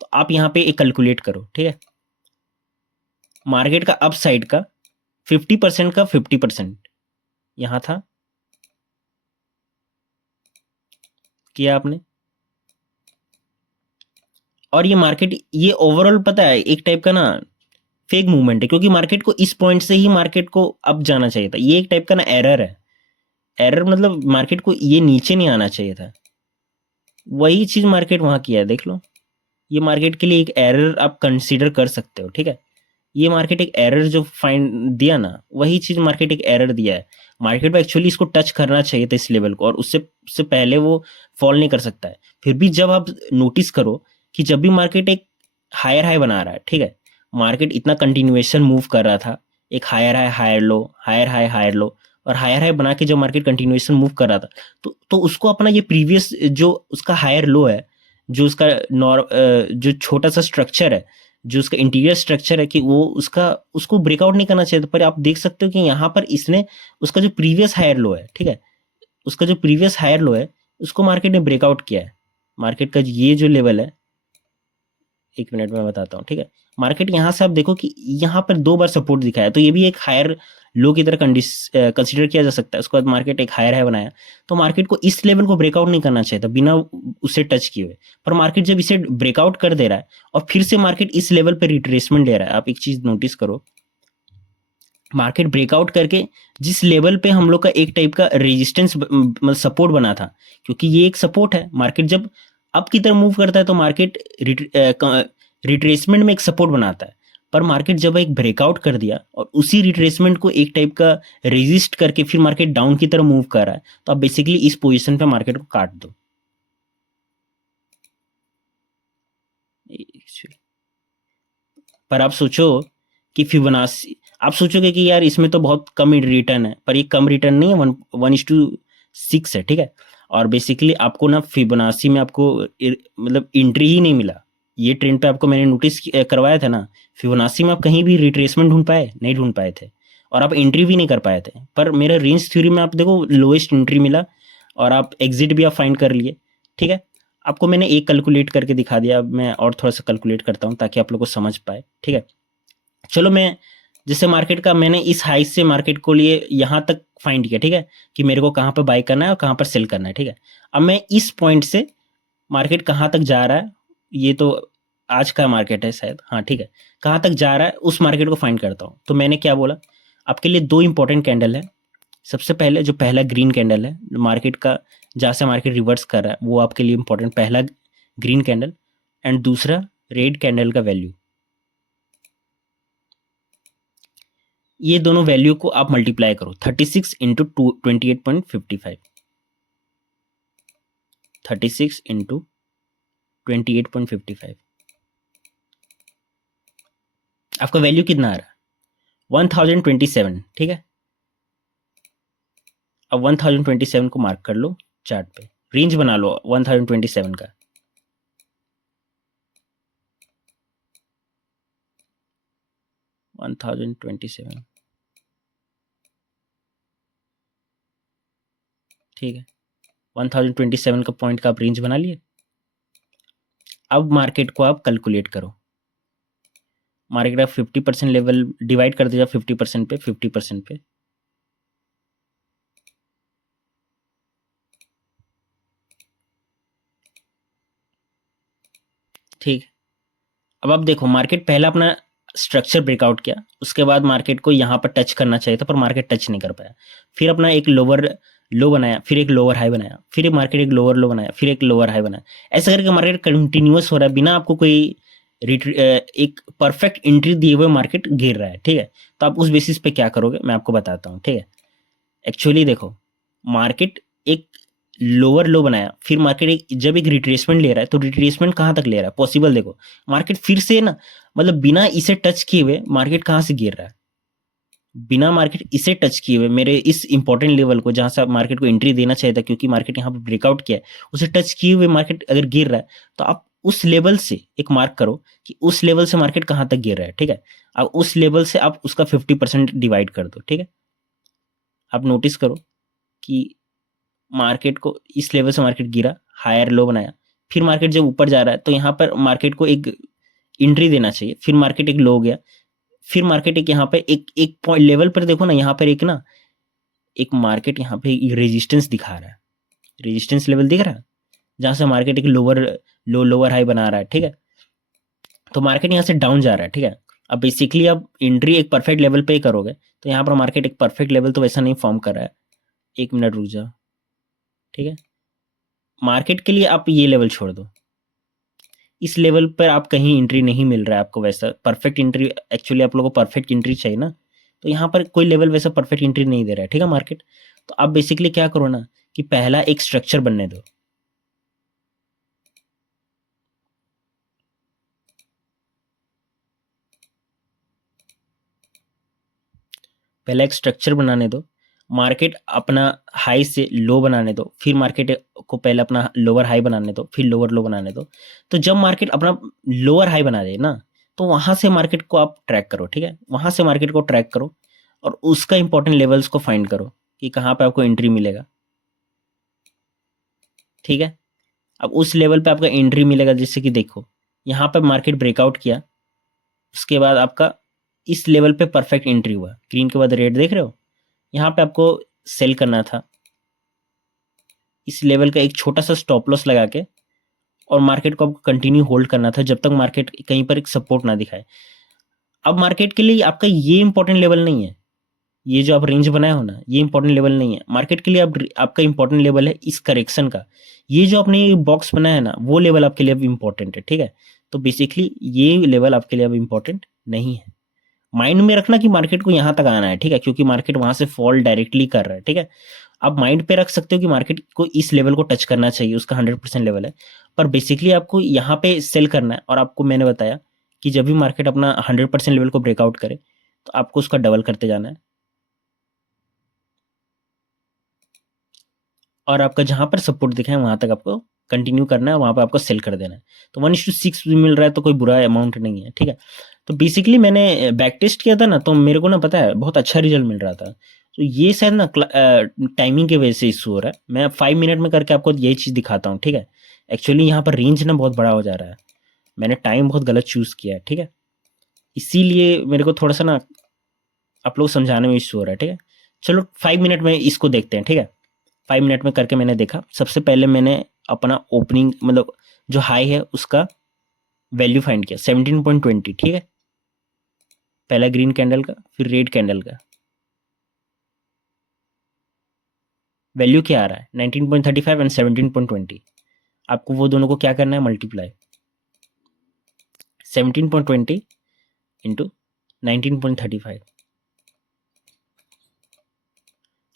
तो आप यहाँ पे एक कैलकुलेट करो, ठीक है, मार्केट का अप साइड का 50% का 50% यहाँ था, किया आपने। और ये मार्केट, ये ओवरऑल पता है एक टाइप का ना फेक मूवमेंट है, क्योंकि मार्केट को इस पॉइंट से ही मार्केट को अप जाना चाहिए था। ये एक टाइप का ना एरर है। एरर मतलब मार्केट को ये नीचे नहीं आना चाहिए था, वही चीज मार्केट वहां किया है, देख लो। ये मार्केट के लिए एक एरर आप कंसीडर कर सकते हो, ठीक है। ये मार्केट एक एरर जो फाइंड दिया ना, वही चीज मार्केट एक एरर दिया है। मार्केट में एक्चुअली इसको टच करना चाहिए था इस लेवल को, और उससे पहले वो फॉल नहीं कर सकता है। फिर भी जब आप नोटिस करो कि जब भी मार्केट एक हायर हाई बना रहा है, ठीक है, मार्केट इतना कंटिन्यूएशन मूव कर रहा था, एक higher high higher low, higher high higher low, और हायर हाई बना के जब मार्केट कंटिन्यूएशन मूव कर रहा था, तो उसको अपना ये प्रीवियस जो उसका हायर लो है, जो उसका जो छोटा सा स्ट्रक्चर है, जो उसका इंटीरियर स्ट्रक्चर है, कि वो उसका उसको ब्रेकआउट नहीं करना चाहिए था। पर आप देख सकते हो कि यहाँ पर इसने उसका जो प्रीवियस हायर लो है, ठीक है, उसका जो प्रीवियस हायर लो है, उसको मार्केट ने ब्रेकआउट किया है। मार्केट का ये जो लेवल है, 1 मिनट में बताता हूँ, ठीक है। मार्केट यहाँ से आप देखो कि यहाँ पर 2 बार सपोर्ट दिखाया है, तो ये भी एक हायर लो की तरह कंसिडर किया जा सकता है। उसके बाद मार्केट एक हायर है बनाया, तो मार्केट को इस लेवल को ब्रेकआउट नहीं करना चाहिए था बिना उसे टच किए हुए। पर मार्केट जब इसे ब्रेकआउट कर दे रहा है और फिर से मार्केट इस लेवल पे रिट्रेसमेंट ले रहा है, आप एक चीज नोटिस करो, मार्केट ब्रेकआउट करके जिस लेवल पे हम लोग का एक टाइप का रेजिस्टेंस मतलब सपोर्ट बना था, क्योंकि ये एक सपोर्ट है। मार्केट जब अप की तरफ मूव करता है तो मार्केट रिट्रेसमेंट में एक सपोर्ट बनाता है। पर मार्केट जब एक ब्रेकआउट कर दिया और उसी रिट्रेसमेंट को एक टाइप का रेजिस्ट करके फिर मार्केट डाउन की तरफ मूव कर रहा है, तो आप बेसिकली इस पोजीशन पे मार्केट को काट दो। पर आप सोचो कि फिबोनाची, आप सोचोगे कि यार इसमें तो बहुत कम रिटर्न है, पर ये कम रिटर्न नहीं है, 1:6 है, ठीक है। और बेसिकली आपको ना फिबोनाची में आपको मतलब एंट्री ही नहीं मिला। ये ट्रेंड पे आपको मैंने नोटिस करवाया था ना, फिबोनाची में आप कहीं भी रिट्रेसमेंट ढूंढ पाए नहीं, ढूंढ पाए थे, और आप एंट्री भी नहीं कर पाए थे। पर मेरा रेंज थ्योरी में आप देखो लोएस्ट एंट्री मिला, और आप एग्जिट भी आप फाइंड कर लिए, ठीक है। आपको मैंने एक कैलकुलेट करके दिखा दिया, अब मैं और थोड़ा सा कैलकुलेट करता हूँ ताकि आप लोग को समझ पाए, ठीक है। चलो, मैं जैसे मार्केट का मैंने इस हाई से मार्केट को लिए यहाँ तक फाइंड किया, ठीक है, कि मेरे को कहाँ पर बाय करना है और कहाँ पर सेल करना है, ठीक है। अब मैं इस पॉइंट से मार्केट कहाँ तक जा रहा है, ये तो आज का मार्केट है शायद, हाँ ठीक है, कहाँ तक जा रहा है उस मार्केट को फाइंड करता हूँ। तो मैंने क्या बोला, आपके लिए 2 इंपॉर्टेंट कैंडल है। सबसे पहले जो पहला ग्रीन कैंडल है मार्केट का, जहाँ से मार्केट रिवर्स कर रहा है, वो आपके लिए इंपॉर्टेंट, पहला ग्रीन कैंडल, एंड दूसरा रेड कैंडल का वैल्यू। ये दोनों वैल्यू को आप मल्टीप्लाई करो, 36 इंटू 28.55, 36 इंटू 28.55, आपका वैल्यू कितना आ रहा है, 1027, ठीक है। अब 1027 को मार्क कर लो चार्ट पे, रेंज बना लो 1027 का। 1027, ठीक है, 1027 का पॉइंट का आप रेंज बना लिए। अब मार्केट को आप कैलकुलेट करो, मार्केट का 50% लेवल डिवाइड कर दीजिए 50% पे 50% पे, ठीक। अब आप देखो मार्केट पहला अपना स्ट्रक्चर ब्रेकआउट किया, उसके बाद मार्केट को यहाँ पर टच करना चाहिए था पर मार्केट टच नहीं कर पाया, फिर अपना एक लोअर लो बनाया, फिर एक लोअर हाई बनाया, फिर एक मार्केट एक लोअर लो बनाया, फिर एक लोअर हाई बनाया, ऐसा करके मार्केट कंटिन्यूअस हो रहा है बिना आपको कोई एक परफेक्ट एंट्री दिए हुए मार्केट गिर रहा है, ठीक है। तो आप उस बेसिस पे क्या करोगे मैं आपको बताता हूँ, ठीक है। एक्चुअली देखो मार्केट एक लोअर लो बनाया, फिर मार्केट जब एक रिट्रेसमेंट ले रहा है तो रिट्रेसमेंट कहाँ तक ले रहा है पॉसिबल, देखो मार्केट फिर से ना मतलब बिना इसे टच किए हुए मार्केट कहाँ से गिर रहा है, बिना मार्केट इसे टच किए हुए मेरे इस इंपॉर्टेंट लेवल को जहां से आप मार्केट को एंट्री देना चाहिए था, क्योंकि मार्केट यहाँ पर ब्रेकआउट किया है, उसे टच किए हुए मार्केट अगर गिर रहा है तो आप उस लेवल से एक मार्क करो कि उस लेवल से मार्केट कहाँ तक गिर रहा है, ठीक है। अब उस लेवल से आप उसका 50% डिवाइड कर दो, ठीक है। आप नोटिस करो कि मार्केट को इस लेवल से मार्केट गिरा, हायर लो बनाया, फिर मार्केट जब ऊपर जा रहा है तो यहाँ पर मार्केट को एक एंट्री देना चाहिए, फिर मार्केट एक लो हो गया, फिर मार्केट एक यहाँ पे एक एक पॉइंट लेवल पर देखो ना, यहाँ पर एक ना एक मार्केट यहाँ पे रेजिस्टेंस दिखा रहा है, रेजिस्टेंस लेवल दिख रहा है जहां से मार्केट एक लोअर हाई बना रहा है, ठीक है। तो मार्केट यहाँ से डाउन जा रहा है, ठीक है। अब बेसिकली आप एंट्री एक परफेक्ट लेवल पे ही करोगे, तो यहाँ पर मार्केट एक परफेक्ट लेवल तो वैसा नहीं फॉर्म कर रहा है, एक मिनट रुक जाओ, ठीक है। मार्केट के लिए आप ये लेवल छोड़ दो, इस लेवल पर आप कहीं एंट्री नहीं मिल रहा है आपको वैसा परफेक्ट एंट्री, एक्चुअली आप लोगों को परफेक्ट एंट्री चाहिए ना, तो यहाँ पर कोई लेवल वैसा परफेक्ट एंट्री नहीं दे रहा है, ठीक है मार्केट। तो आप बेसिकली क्या करो ना कि पहला एक स्ट्रक्चर बनने दो, पहला एक स्ट्रक्चर बनाने दो, मार्केट अपना हाई से लो बनाने दो, फिर मार्केट को पहले अपना लोअर हाई बनाने दो, फिर लोअर लो बनाने दो। तो जब मार्केट अपना लोअर हाई बना दे ना, तो वहां से मार्केट को आप ट्रैक करो, ठीक है, वहां से मार्केट को ट्रैक करो और उसका इंपॉर्टेंट लेवल्स को फाइंड करो कि कहाँ पे आपको एंट्री मिलेगा, ठीक है। अब उस लेवल पे आपका एंट्री मिलेगा, जैसे कि देखो यहाँ पे मार्केट ब्रेकआउट किया, उसके बाद आपका इस लेवल पे परफेक्ट एंट्री हुआ, ग्रीन के बाद रेड देख रहे हो, यहाँ पे आपको सेल करना था, इस लेवल का एक छोटा सा स्टॉप लॉस लगा के, और मार्केट को आपको कंटिन्यू होल्ड करना था जब तक मार्केट कहीं पर एक सपोर्ट ना दिखाए। अब मार्केट के लिए आपका ये इंपॉर्टेंट लेवल नहीं है, ये जो आप रेंज बनाए हो ना ये इंपॉर्टेंट लेवल नहीं है मार्केट के लिए, आपका इंपॉर्टेंट लेवल है इस करेक्शन का, ये जो आपने बॉक्स बनाया है ना वो लेवल आपके लिए अब इंपॉर्टेंट है, ठीक है। तो बेसिकली ये लेवल आपके लिए अब इंपॉर्टेंट नहीं है, माइंड में रखना कि मार्केट को यहाँ तक आना है, ठीक है, क्योंकि मार्केट वहां से फॉल डायरेक्टली कर रहा है, ठीक है। आप माइंड पे रख सकते हो कि मार्केट को इस लेवल को टच करना चाहिए, उसका 100% लेवल है, पर बेसिकली आपको यहाँ पे सेल करना है, और आपको मैंने बताया कि जब भी मार्केट अपना 100% लेवल को ब्रेकआउट करे तो आपको उसका डबल करते जाना है, और आपका जहां पर सपोर्ट दिखा है वहां तक आपको कंटिन्यू करना है, वहां पर आपको सेल कर देना है। तो 1:6 भी मिल रहा है तो कोई बुरा अमाउंट नहीं है, ठीक है। तो बेसिकली मैंने बैक टेस्ट किया था ना, तो मेरे को ना पता है बहुत अच्छा रिजल्ट मिल रहा था, तो ये शायद ना टाइमिंग की वजह से इशू हो रहा है। मैं 5 मिनट में करके आपको यही चीज़ दिखाता हूँ, ठीक है। एक्चुअली यहाँ पर रेंज ना बहुत बड़ा हो जा रहा है, मैंने टाइम बहुत गलत चूज़ किया है, ठीक है, इसीलिए मेरे को थोड़ा सा ना आप लोग समझाने में इशू हो रहा है, ठीक है। चलो 5 मिनट में इसको देखते हैं, ठीक है। 5 मिनट में करके मैंने देखा, सबसे पहले मैंने अपना ओपनिंग मतलब जो हाई है उसका वैल्यू फाइंड किया 17.20, ठीक है, पहला ग्रीन कैंडल का फिर रेड कैंडल का वैल्यू क्या आ रहा है 19.35 एंड 17.20, आपको वो दोनों को क्या करना है मल्टीप्लाई 17.20 इंटू 19.35,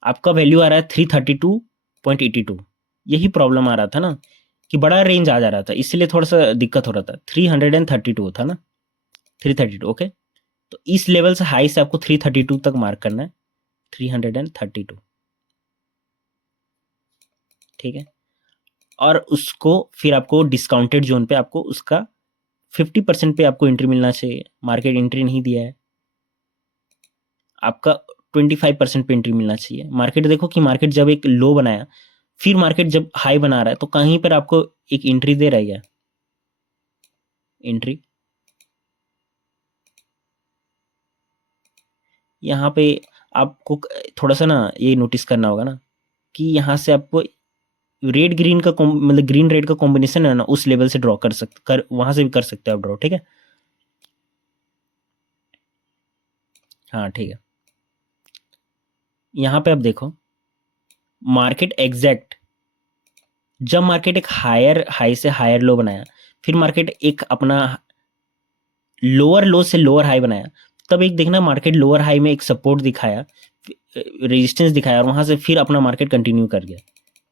आपका वैल्यू आ रहा है 332.82। यही प्रॉब्लम आ रहा था ना कि बड़ा रेंज आ जा रहा था, इसलिए थोड़ा सा दिक्कत हो रहा था, 332 था ना, 332, ओके। तो इस लेवल से हाई से आपको 332 तक मार्क करना है, 332, ठीक है। और उसको फिर आपको डिस्काउंटेड जोन पे आपको उसका 50% पे आपको एंट्री मिलना चाहिए, मार्केट एंट्री नहीं दिया है, आपका 25% पे एंट्री मिलना चाहिए। मार्केट देखो कि मार्केट जब एक लो बनाया, फिर मार्केट जब हाई बना रहा है, तो कहीं पर आपको एक एंट्री दे रहा है क्या? एंट्री यहाँ पे आपको थोड़ा सा ना ये नोटिस करना होगा ना कि यहाँ से आपको रेड ग्रीन का मतलब ग्रीन रेड का कॉम्बिनेशन है ना, उस लेवल से ड्रॉ कर वहां से भी कर सकते हो आप ड्रॉ, ठीक है। हाँ ठीक है, यहाँ पे आप देखो मार्केट एग्जैक्ट जब मार्केट एक हायर हाई से हायर लो बनाया, फिर मार्केट एक अपना लोअर लो से लोअर हाई बनाया, तब एक देखना मार्केट लोअर हाई में एक सपोर्ट दिखाया, रेजिस्टेंस दिखाया, और वहां से फिर अपना मार्केट कंटिन्यू कर गया,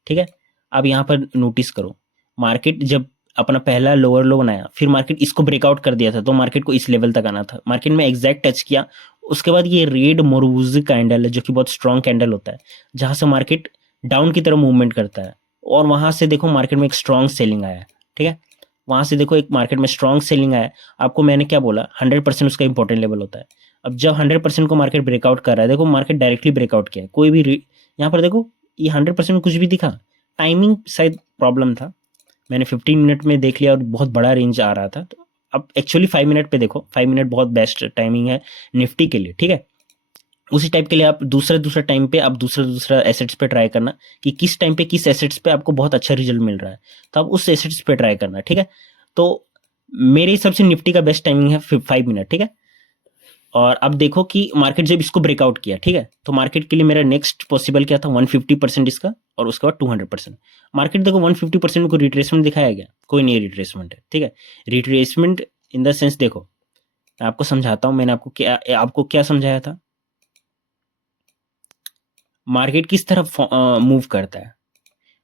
ठीक है। अब यहाँ पर नोटिस करो, मार्केट जब अपना पहला लोअर लो बनाया, फिर मार्केट इसको ब्रेकआउट कर दिया था, तो मार्केट को इस लेवल तक आना था, मार्केट में एग्जैक्ट टच किया। उसके बाद ये रेड मोरूजी कैंडल है, जो कि बहुत स्ट्रॉन्ग कैंडल होता है, जहां से मार्केट डाउन की तरफ मूवमेंट करता है, और वहां से देखो मार्केट में एक स्ट्रॉन्ग सेलिंग आया, ठीक है। वहां से देखो एक मार्केट में स्ट्रॉन्ग सेलिंग आया। आपको मैंने क्या बोला, 100% उसका इंपॉर्टेंट लेवल होता है। अब जब 100% को मार्केट ब्रेकआउट कर रहा है, देखो मार्केट डायरेक्टली ब्रेकआउट किया है, कोई भी यहाँ पर देखो ये 100% में कुछ भी दिखा, टाइमिंग शायद प्रॉब्लम था। मैंने 15 मिनट में देख लिया और बहुत बड़ा रेंज आ रहा था, तो अब एक्चुअली 5 मिनट पे देखो, 5 मिनट बहुत बेस्ट टाइमिंग है निफ्टी के लिए, ठीक है। उसी टाइप के लिए आप दूसरा दूसरा टाइम पे आप दूसरा दूसरा एसेट्स पे ट्राई करना कि किस टाइम पे किस एसेट्स पे आपको बहुत अच्छा रिजल्ट मिल रहा है, तो आप उस एसेट्स पे ट्राई करना, ठीक है। तो मेरे हिसाब से निफ्टी का बेस्ट टाइमिंग है 5 मिनट, ठीक है। और अब देखो कि मार्केट जब इसको ब्रेकआउट किया, ठीक है, तो मार्केट के लिए मेरा नेक्स्ट पॉसिबल क्या था, 150% इसका, और उसके बाद 200%। मार्केट देखो 150% को रिट्रेसमेंट दिखाया गया, कोई नहीं रिट्रेसमेंट है, ठीक है। रिट्रेसमेंट इन द सेंस देखो, मैं आपको समझाता हूं, मैंने आपको क्या समझाया था। मार्केट किस तरफ मूव करता है,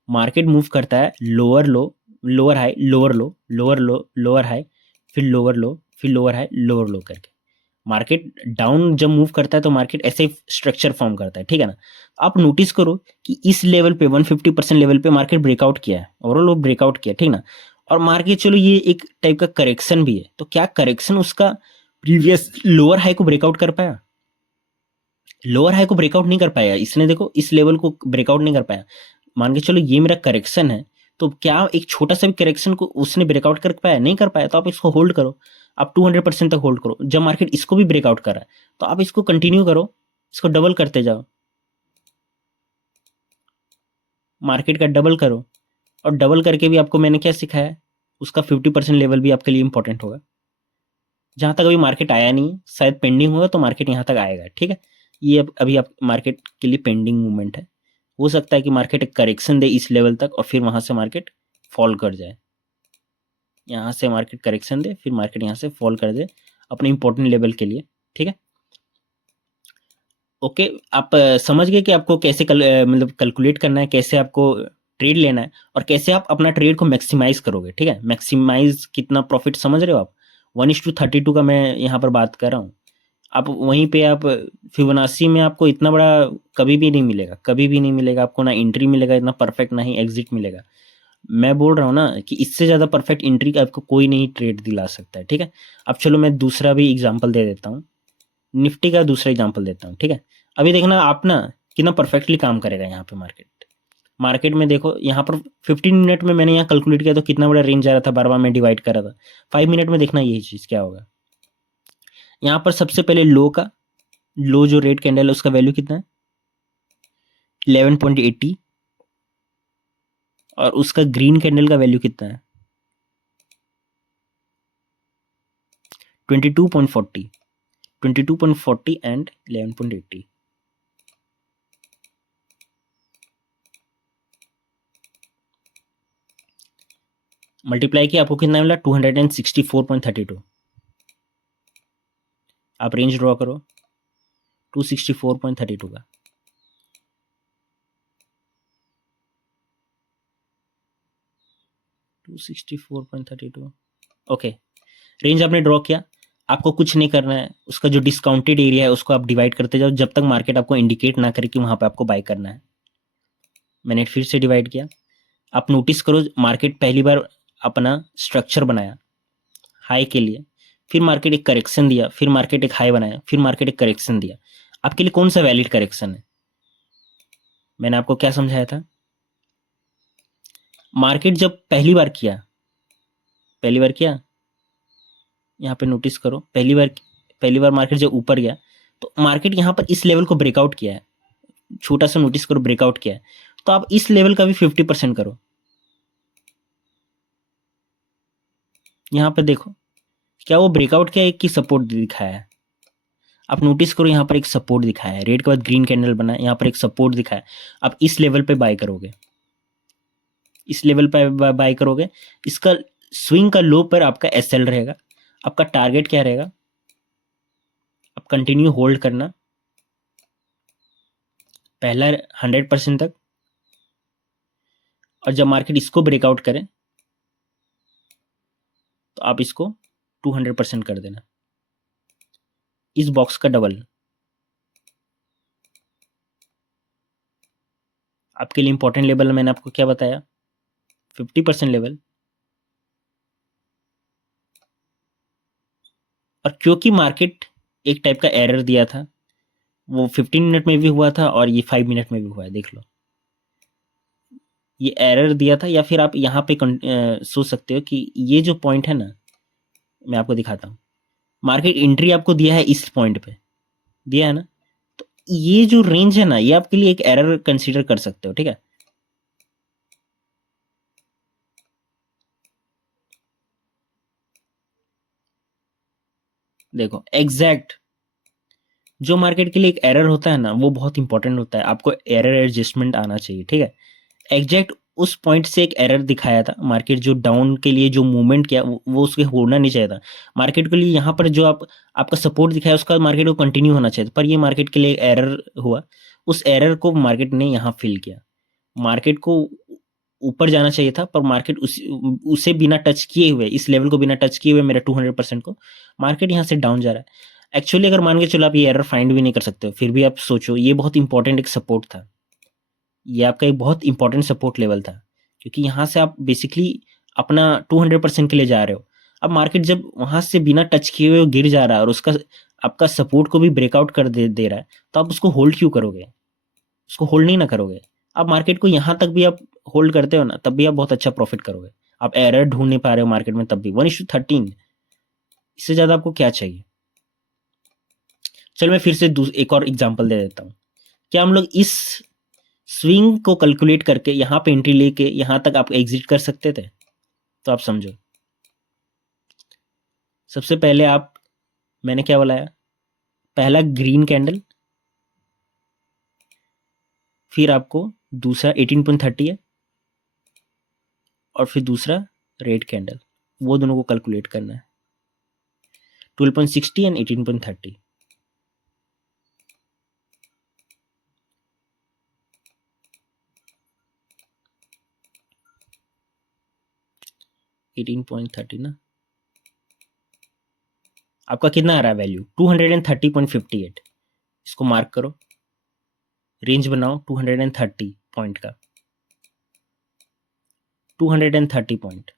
मार्केट मूव करता है lower low, lower high, lower low, lower low, lower high, फिर लोअर लो, फिर लोअर हाई, लोअर लो करके। मार्केट डाउन जब मूव करता है तो मार्केट ऐसे स्ट्रक्चर फॉर्म करता है, ठीक है ना। आप नोटिस करो कि इस लेवल पे 150% लेवल पे मार्केट ब्रेकआउट किया है, ओवरऑल ब्रेकआउट किया, ठीक ना। और मार्केट चलो ये एक टाइप का करेक्शन भी है, तो क्या करेक्शन उसका प्रीवियस लोअर हाई को ब्रेकआउट कर पाया? लोअर हाई को ब्रेकआउट नहीं कर पाया इसने, देखो इस लेवल को ब्रेकआउट नहीं कर पाया। मान के चलो ये मेरा करेक्शन है, तो क्या एक छोटा सा भी करेक्शन को उसने ब्रेकआउट कर पाया? नहीं कर पाया, तो आप इसको होल्ड करो, आप 200% तक होल्ड करो। जब मार्केट इसको भी ब्रेकआउट कर रहा है, तो आप इसको कंटिन्यू करो, इसको डबल करते जाओ, मार्केट का डबल करो। और डबल करके भी आपको मैंने क्या सिखाया, उसका 50% लेवल भी आपके लिए इंपॉर्टेंट होगा। जहां तक अभी मार्केट आया नहीं, शायद पेंडिंग होगा, तो मार्केट यहाँ तक आएगा, ठीक है। ये अब अभी आप मार्केट के लिए पेंडिंग मूवमेंट है। हो सकता है कि मार्केट एक करेक्शन दे इस लेवल तक, और फिर वहां से मार्केट फॉल कर जाए। यहाँ से मार्केट करेक्शन दे, फिर मार्केट यहाँ से फॉल कर दे अपने इंपॉर्टेंट लेवल के लिए, ठीक है। ओके, आप समझ गए कि आपको कैसे मतलब कैलकुलेट करना है, कैसे आपको ट्रेड लेना है, और कैसे आप अपना ट्रेड को मैक्सिमाइज करोगे, ठीक है। मैक्सिमाइज कितना प्रॉफिट समझ रहे हो आप? 1:32 का मैं यहाँ पर बात कर रहा हूँ। आप वहीं पे आप फिबोनाची में आपको इतना बड़ा कभी भी नहीं मिलेगा, कभी भी नहीं मिलेगा आपको, ना एंट्री मिलेगा इतना परफेक्ट, ना ही एग्जिट मिलेगा। मैं बोल रहा हूँ ना कि इससे ज़्यादा परफेक्ट एंट्री का आपको कोई नहीं ट्रेड दिला सकता है, ठीक है। अब चलो मैं दूसरा भी एग्जांपल दे देता हूँ, निफ्टी का दूसरा एग्जांपल देता हूँ, ठीक है। अभी देखना आप ना कितना परफेक्टली काम करेगा यहाँ पे मार्केट। मार्केट में देखो यहाँ पर 15 मिनट में मैंने यहाँ कैलकुलेट किया, तो कितना बड़ा रेंज आ रहा था, बार बार मैं डिवाइड कर रहा था। 5 मिनट में देखना यही चीज़ क्या होगा। यहाँ पर सबसे पहले लो जो रेड कैंडल है उसका वैल्यू कितना है, 11.80, और उसका ग्रीन कैंडल का वैल्यू कितना है, 22.40, 22.40 एंड 11.80। मल्टीप्लाई किया, आपको कितना मिला, 264.32। आप रेंज ड्रॉ करो 264.32 का। 264.32, ओके। रेंज आपने ड्रॉ किया, आपको कुछ नहीं करना है, उसका जो डिस्काउंटेड एरिया है उसको आप डिवाइड करते जाओ, जब तक मार्केट आपको इंडिकेट ना करे कि वहां पे आपको बाय करना है। मैंने फिर से डिवाइड किया। आप नोटिस करो, मार्केट पहली बार अपना स्ट्रक्चर बनाया हाई के लिए, फिर मार्केट एक करेक्शन दिया, फिर मार्केट एक हाई बनाया, फिर मार्केट एक करेक्शन दिया। आपके लिए कौन सा वैलिड करेक्शन है? मैंने आपको क्या समझाया था? मार्केट जब पहली बार किया, यहाँ पे नोटिस करो, पहली बार मार्केट जब ऊपर गया तो मार्केट यहाँ पर इस लेवल को ब्रेकआउट किया है, छोटा सा नोटिस करो, ब्रेकआउट किया है। तो आप इस लेवल का भी 50% करो। यहाँ पर देखो, क्या वो ब्रेकआउट किया है कि सपोर्ट दिखाया है? आप नोटिस करो, यहाँ पर एक सपोर्ट दिखाया है, रेड के बाद ग्रीन कैंडल बना है, यहाँ पर एक सपोर्ट दिखाया है। आप इस लेवल पे बाय करोगे, इस लेवल पे बाय करोगे। इसका स्विंग का लो पर आपका एसएल रहेगा। आपका टारगेट क्या रहेगा? आप कंटिन्यू होल्ड करना, पहला 100% तक, और जब मार्केट इसको ब्रेकआउट करे तो आप इसको 200% कर देना, इस बॉक्स का डबल। आपके लिए इंपॉर्टेंट लेवल मैंने आपको क्या बताया? 50% लेवल। और क्योंकि मार्केट एक टाइप का एरर दिया था, वो 15 मिनट में भी हुआ था और ये 5 मिनट में भी हुआ है, देख लो। ये एरर दिया था, या फिर आप यहाँ पे सोच सकते हो कि ये जो पॉइंट है ना, मैं आपको दिखाता हूँ। मार्केट एंट्री आपको दिया है इस पॉइंट पे, दिया है ना, तो ये जो रेंज है ना, ये आपके लिए एक एरर कंसीडर कर सकते हो, ठीक है। देखो, एग्जैक्ट जो मार्केट के लिए एक एरर होता है ना, वो बहुत इंपॉर्टेंट होता है। आपको एरर एडजस्टमेंट आना चाहिए, ठीक है। एग्जैक्ट उस पॉइंट से एक एरर दिखाया था मार्केट, जो डाउन के लिए जो मूवमेंट किया वो उसके होना नहीं चाहिए था। मार्केट के लिए यहाँ पर जो आपका सपोर्ट दिखाया, उसका मार्केट को कंटिन्यू होना चाहिए था, पर ये मार्केट के लिए एरर हुआ। उस एरर को मार्केट ने यहाँ फिल किया। मार्केट को ऊपर जाना चाहिए था, पर मार्केट उसे बिना टच किए हुए, इस लेवल को बिना टच किए हुए, मेरा 200% को, मार्केट यहाँ से डाउन जा रहा है। एक्चुअली अगर मान के चलो आप ये एरर फाइंड भी नहीं कर सकते हो, फिर भी आप सोचो, ये बहुत इंपॉर्टेंट एक सपोर्ट था, ये आपका एक बहुत इंपॉर्टेंट सपोर्ट लेवल था, क्योंकि यहाँ से आप बेसिकली अपना 200% के लिए जा रहे हो। अब मार्केट जब वहां से बिना टच किए हुए गिर जा रहा है और उसका आपका सपोर्ट को भी ब्रेकआउट कर दे रहा है, तो आप उसको होल्ड क्यों करोगे? उसको होल्ड नहीं ना करोगे। अब मार्केट को यहाँ तक भी आप होल्ड करते हो ना, तब भी आप बहुत अच्छा प्रॉफिट करोगे। आप एरर ढूंढ नहीं पा रहे हो मार्केट में, तब भी 1:13, इससे ज्यादा आपको क्या चाहिए? चलो मैं फिर से एक और एग्जांपल दे देता हूँ। क्या हम लोग इस स्विंग को कैलकुलेट करके यहाँ पे एंट्री लेके यहाँ तक आप एग्जिट कर सकते थे? तो आप समझो, सबसे पहले मैंने क्या बोला है, पहला ग्रीन कैंडल, फिर आपको दूसरा 18.30 है, और फिर दूसरा रेड कैंडल, वो दोनों को कैलकुलेट करना है, 12.60 एंड 18.30। ना आपका कितना आ रहा है वैल्यू? 230.58। इसको मार्क करो, रेंज बनाओ 230 पॉइंट का, 230 पॉइंट,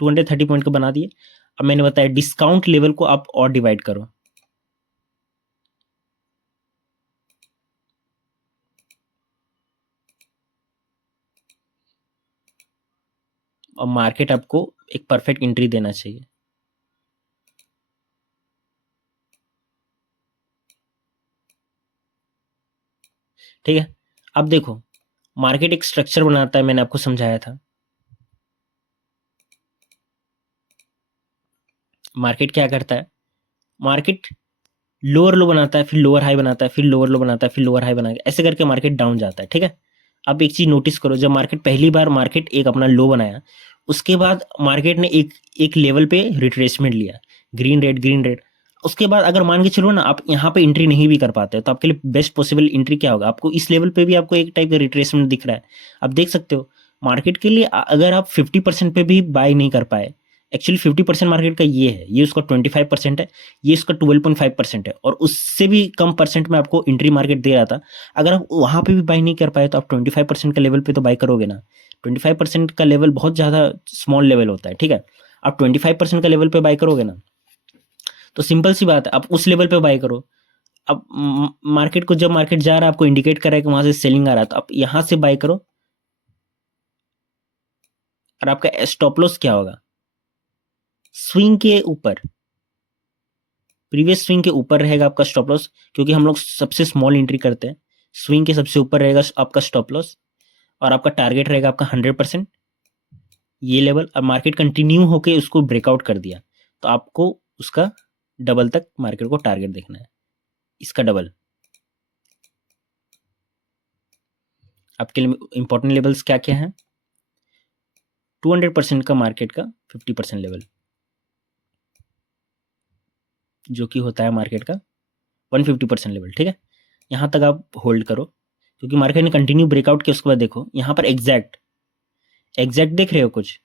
230 पॉइंट का बना दिए। अब मैंने बताया डिस्काउंट लेवल को आप और डिवाइड करो, और मार्केट आपको एक परफेक्ट एंट्री देना चाहिए। ठीक है, अब देखो, मार्केट एक स्ट्रक्चर बनाता है, मैंने आपको समझाया था। मार्केट क्या करता है? मार्केट लोअर लो बनाता है, फिर लोअर हाई बनाता है, फिर लोअर लो बनाता है, फिर लोअर हाई बनाता है, ऐसे करके मार्केट डाउन जाता है, ठीक है। अब एक चीज नोटिस करो, जब मार्केट पहली बार मार्केट एक अपना लो बनाया, उसके बाद मार्केट ने एक लेवल पे रिट्रेसमेंट लिया, ग्रीन रेड ग्रीन रेड। उसके बाद अगर मान के चलो ना, आप यहाँ पे एंट्री नहीं भी कर पाते, तो आपके लिए बेस्ट पॉसिबल एंट्री क्या होगा? आपको इस लेवल पे भी आपको एक टाइप का रिट्रेसमेंट दिख रहा है, आप देख सकते हो। मार्केट के लिए अगर आप 50% पे भी बाय नहीं कर पाए, एक्चुअली 50% मार्केट का ये है, ये उसका 25% है, ये इसका 12.5% है, और उससे भी कम परसेंट में आपको एंट्री मार्केट दे रहा था। अगर आप वहां पे भी बाय नहीं कर पाए, तो आप 25% का लेवल पे तो बाय करोगे ना। 25% का लेवल बहुत ज़्यादा स्मॉल लेवल होता है, ठीक है। आप 25% का लेवल पे बाय करोगे ना, तो सिंपल सी बात है, आप उस लेवल पे बाय करो। अब मार्केट को, जब मार्केट जा रहा है आपको इंडिकेट कर रहा है कि वहां से सेलिंग आ रहा है, तो आप यहां से बाय करो। और आपका स्टॉप लॉस क्या होगा? स्विंग के ऊपर, प्रीवियस स्विंग के ऊपर रहेगा आपका स्टॉप लॉस, क्योंकि हम लोग सबसे स्मॉल एंट्री करते हैं। स्विंग के सबसे ऊपर रहेगा आपका स्टॉप लॉस, और आपका टारगेट रहेगा आपका 100%, ये लेवल। अब मार्केट कंटिन्यू होके उसको ब्रेकआउट कर दिया, तो आपको उसका डबल तक मार्केट को टारगेट देखना है, इसका डबल। आपके लिए इंपॉर्टेंट लेवल्स क्या क्या हैं? 200% का मार्केट का 50% लेवल, जो कि होता है मार्केट का 150% लेवल, ठीक है। यहां तक आप होल्ड करो, क्योंकि मार्केट ने कंटिन्यू ब्रेकआउट किया। उसके बाद देखो यहां पर एग्जैक्ट देख रहे हो कुछ?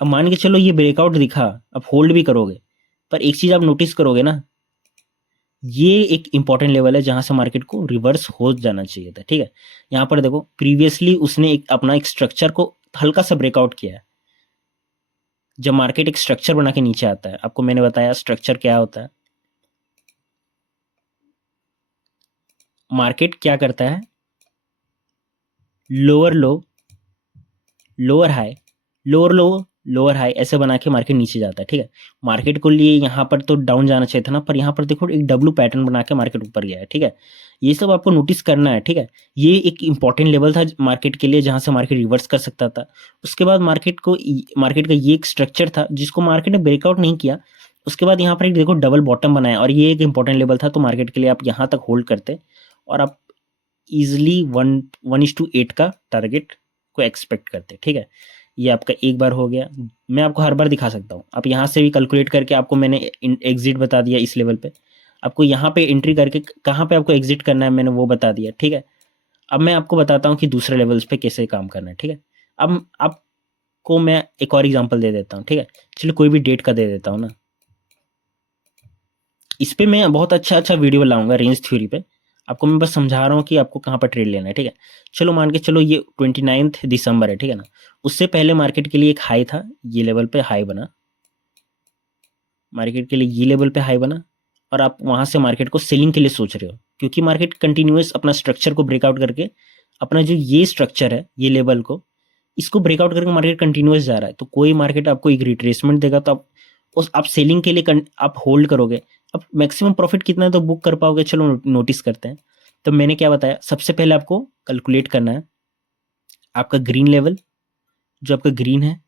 अब मान के चलो ये ब्रेकआउट दिखा, अब होल्ड भी करोगे, पर एक चीज आप नोटिस करोगे ना, ये एक इंपॉर्टेंट लेवल है जहां से मार्केट को रिवर्स हो जाना चाहिए था, ठीक है। यहां पर देखो प्रीवियसली उसने अपना एक स्ट्रक्चर को हल्का सा ब्रेकआउट किया है। जब मार्केट एक स्ट्रक्चर बना के नीचे आता है, आपको मैंने बताया स्ट्रक्चर क्या होता है। मार्केट क्या करता है? Lower low, lower high, lower low, lower high, ऐसे बना के मार्केट नीचे जाता है, ठीक है। मार्केट को लिए यहाँ पर तो डाउन जाना चाहिए था ना, पर यहाँ पर देखो एक डब्लू पैटर्न बना के मार्केट ऊपर गया है, ठीक है। ये सब आपको नोटिस करना है, ठीक है। ये एक इंपॉर्टेंट लेवल था मार्केट के लिए, जहां से मार्केट रिवर्स कर सकता था। उसके बाद मार्केट का ये एक स्ट्रक्चर था जिसको मार्केट ने ब्रेकआउट नहीं किया। उसके बाद यहाँ पर एक देखो डबल बॉटम बनाया, और ये एक इंपॉर्टेंट लेवल था, तो मार्केट के लिए आप यहाँ तक होल्ड करते और आप इजिली 1:8 का टारगेट को एक्सपेक्ट करते, ठीक है। ये आपका एक बार हो गया। मैं आपको हर बार दिखा सकता हूँ, आप यहाँ से भी कैलकुलेट करके, आपको मैंने एग्जिट बता दिया इस लेवल पे, आपको यहाँ पे एंट्री करके कहाँ पे आपको एग्जिट करना है मैंने वो बता दिया, ठीक है। अब मैं आपको बताता हूँ कि दूसरे लेवल्स पे कैसे काम करना है, ठीक है। अब आपको मैं एक और एग्जांपल दे देता हूँ, ठीक है। चलिए कोई भी डेट का दे देता हूँ ना, इस पे मैं बहुत अच्छा अच्छा वीडियो लाऊंगा रेंज थ्योरी पे। आपको मैं बस समझा रहा हूँ कि आपको कहाँ पर ट्रेड लेना है, ठीक है। चलो मान के चलो ये 29 दिसंबर है, ठीक है ना। उससे पहले मार्केट के लिए एक हाई था, ये लेवल पे हाई बना, मार्केट के लिए ये लेवल पे हाई बना, और आप वहां से मार्केट को सेलिंग के लिए सोच रहे हो, क्योंकि मार्केट कंटिन्यूअस अपना स्ट्रक्चर को ब्रेकआउट करके, अपना जो ये स्ट्रक्चर है ये लेवल को, इसको ब्रेकआउट करके मार्केट कंटिन्यूअस जा रहा है। तो कोई मार्केट आपको एक रिट्रेसमेंट देगा, तो आप सेलिंग के लिए आप होल्ड करोगे। अब मैक्सिमम प्रॉफिट कितना है तो बुक कर पाओगे, चलो नोटिस करते हैं। तो मैंने क्या बताया, सबसे पहले आपको कैलकुलेट करना है आपका ग्रीन लेवल, जो आपका ग्रीन है,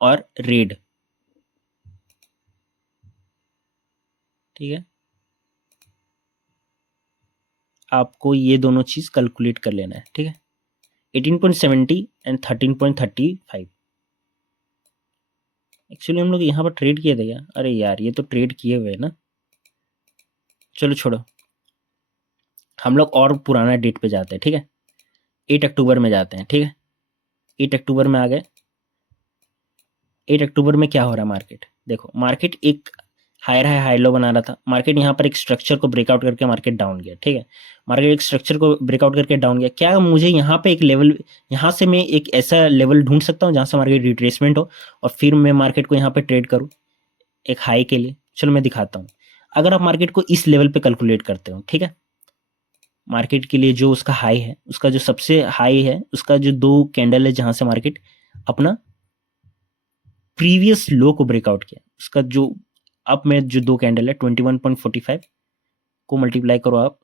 और रेड, ठीक है। आपको ये दोनों चीज कैलकुलेट कर लेना है, ठीक है। 18.70 एंड 13.35। एक्चुअली हम लोग यहाँ पर ट्रेड किए थे क्या? अरे यार ये तो ट्रेड किए हुए ना, चलो छोड़ो। हम लोग और पुराना डेट पे जाते हैं, ठीक है। 8 अक्टूबर में जाते हैं, ठीक है। 8 अक्टूबर में आ गए। 8 अक्टूबर में क्या हो रहा है? मार्केट देखो, मार्केट एक हायर हाई लो बना रहा था। मार्केट यहाँ पर एक स्ट्रक्चर को ब्रेकआउट करके मार्केट डाउन गया, ठीक है। मार्केट एक स्ट्रक्चर को ब्रेकआउट करके डाउन गया। क्या मुझे यहाँ पे एक लेवल, यहाँ से मैं एक ऐसा लेवल ढूंढ सकता हूँ जहाँ से मार्केट रिट्रेसमेंट हो, और फिर मैं मार्केट को यहाँ पे ट्रेड करूँ एक हाई के लिए? चलो मैं दिखाता हूँ। अगर आप मार्केट को इस लेवल पे कैलकुलेट करते हो, ठीक है, मार्केट के लिए जो उसका हाई है, उसका जो सबसे हाई है, उसका जो दो कैंडल है जहां से मार्केट अपना प्रीवियस लो को ब्रेकआउट किया, उसका जो अप में जो दो कैंडल है 21.45 को मल्टीप्लाई करो आप,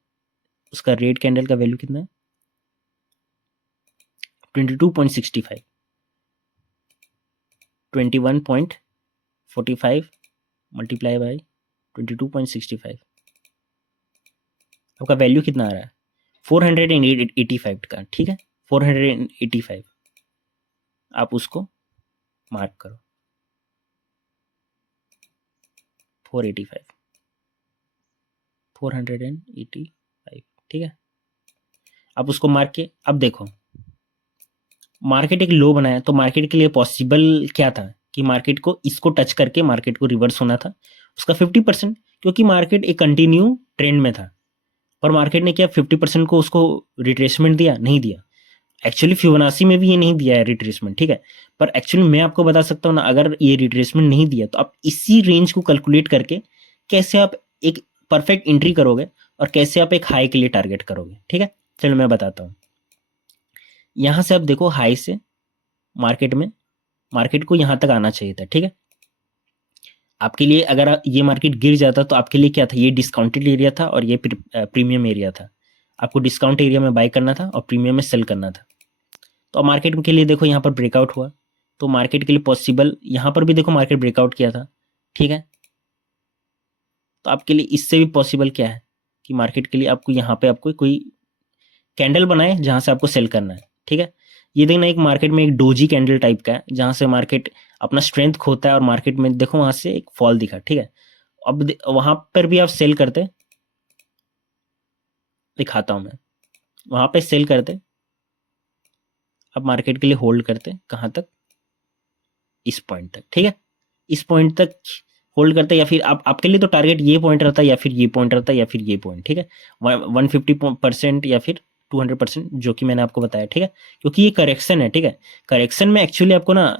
उसका रेड कैंडल का वैल्यू कितना है? 22.65। 21.45 मल्टीप्लाई बाय 22.65, आपका वैल्यू कितना आ रहा है? 485 का, ठीक है। 485 आप उसको मार्क करो, 485, 485, ठीक है। आप उसको मार्क के, अब देखो मार्केट एक लो बनाया, तो मार्केट के लिए पॉसिबल क्या था कि मार्केट को इसको टच करके मार्केट को रिवर्स होना था, उसका 50%, क्योंकि मार्केट एक कंटिन्यू ट्रेंड में था। और मार्केट ने क्या 50% को उसको रिट्रेसमेंट दिया? नहीं दिया। एक्चुअली फिबोनाची में भी ये नहीं दिया है रिट्रेसमेंट, ठीक है, पर एक्चुअली मैं आपको बता सकता हूँ ना, अगर ये रिट्रेसमेंट नहीं दिया तो आप इसी रेंज को कैलकुलेट करके कैसे आप एक परफेक्ट एंट्री करोगे और कैसे आप एक हाई के लिए टारगेट करोगे, ठीक है। चलो मैं बताता हूँ। यहाँ से आप देखो, हाई से मार्केट को यहाँ तक आना चाहिए था, ठीक है। आपके लिए अगर ये मार्केट गिर जाता तो आपके लिए क्या था, ये डिस्काउंटेड एरिया था और ये प्रीमियम एरिया था। आपको डिस्काउंट एरिया में बाय करना था और प्रीमियम में सेल करना था। तो मार्केट के लिए देखो यहाँ पर ब्रेकआउट हुआ, तो मार्केट के लिए पॉसिबल, यहाँ पर भी देखो मार्केट ब्रेकआउट किया था, ठीक है। तो आपके लिए इससे भी पॉसिबल क्या है कि मार्केट के लिए आपको यहाँ पे आपको कोई कैंडल बनाए जहाँ से आपको सेल करना है, ठीक है। ये देखना, एक मार्केट में एक डोजी कैंडल टाइप का है जहाँ से मार्केट अपना स्ट्रेंथ खोता है और मार्केट में देखो वहां से एक फॉल दिखा, ठीक है। अब वहां पर भी आप सेल करते, दिखाता हूं मैं, वहां पे सेल करते, अब मार्केट के लिए होल्ड करते, कहां तक, इस पॉइंट तक, ठीक है। इस पॉइंट तक होल्ड करते, या फिर आप आपके लिए तो टारगेट ये पॉइंट रहता है, या फिर ये पॉइंट रहता है, या फिर ये पॉइंट, ठीक है। 150% या फिर 200%, जो कि मैंने आपको बताया, ठीक है। क्योंकि ये करेक्शन है, ठीक है। करेक्शन में एक्चुअली आपको ना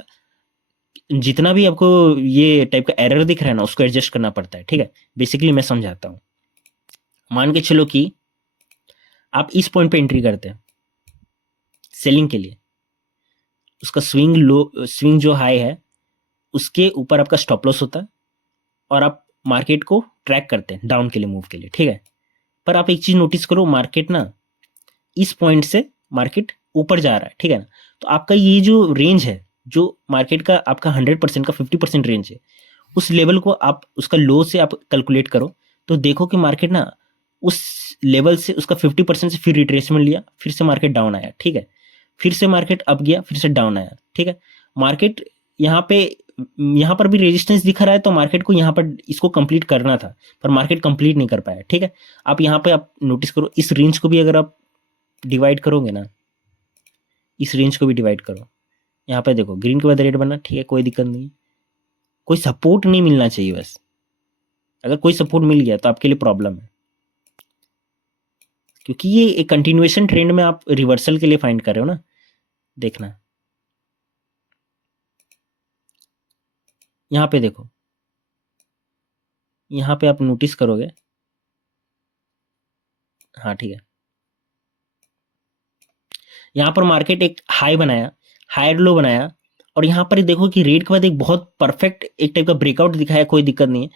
जितना भी आपको ये टाइप का एरर दिख रहा है ना, उसको एडजस्ट करना पड़ता है, ठीक है। बेसिकली मैं समझाता हूँ। मान के चलो कि आप इस पॉइंट पे एंट्री करते हैं सेलिंग के लिए, उसका स्विंग जो हाई है उसके ऊपर आपका स्टॉप लॉस होता है और आप मार्केट को ट्रैक करते हैं डाउन के लिए, मूव के लिए, ठीक है। पर आप एक चीज नोटिस करो, मार्केट ना इस पॉइंट से मार्केट ऊपर जा रहा है, ठीक है ना। तो आपका ये जो रेंज है, जो मार्केट का आपका 100% का 50% रेंज है, उस लेवल को आप उसका लो से आप कैलकुलेट करो, तो देखो कि मार्केट ना उस लेवल से उसका 50% से फिर रिट्रेसमेंट लिया, फिर से मार्केट डाउन आया, ठीक है। फिर से मार्केट अप गया, फिर से डाउन आया, ठीक है। मार्केट यहाँ पे, यहाँ पर भी रेजिस्टेंस दिखा रहा है, तो मार्केट को यहाँ पर इसको कंप्लीट करना था, पर मार्केट कंप्लीट नहीं कर पाया, ठीक है। आप यहाँ पे आप नोटिस करो, इस रेंज को भी अगर आप डिवाइड करोगे ना, इस रेंज को भी डिवाइड करो, यहाँ पे देखो ग्रीन के बाद रेड बना, ठीक है, कोई दिक्कत नहीं, कोई सपोर्ट नहीं मिलना चाहिए बस। अगर कोई सपोर्ट मिल गया तो आपके लिए प्रॉब्लम है, क्योंकि ये एक कंटिन्यूएशन ट्रेंड में आप रिवर्सल के लिए फाइंड कर रहे हो ना। देखना यहाँ पे देखो, यहाँ पे आप नोटिस करोगे, हाँ ठीक है, यहाँ पर मार्केट एक हाई बनाया, हायर लो बनाया, और यहाँ पर देखो कि रेड के बाद एक बहुत परफेक्ट एक टाइप का ब्रेकआउट दिखाया, कोई दिक्कत नहीं है।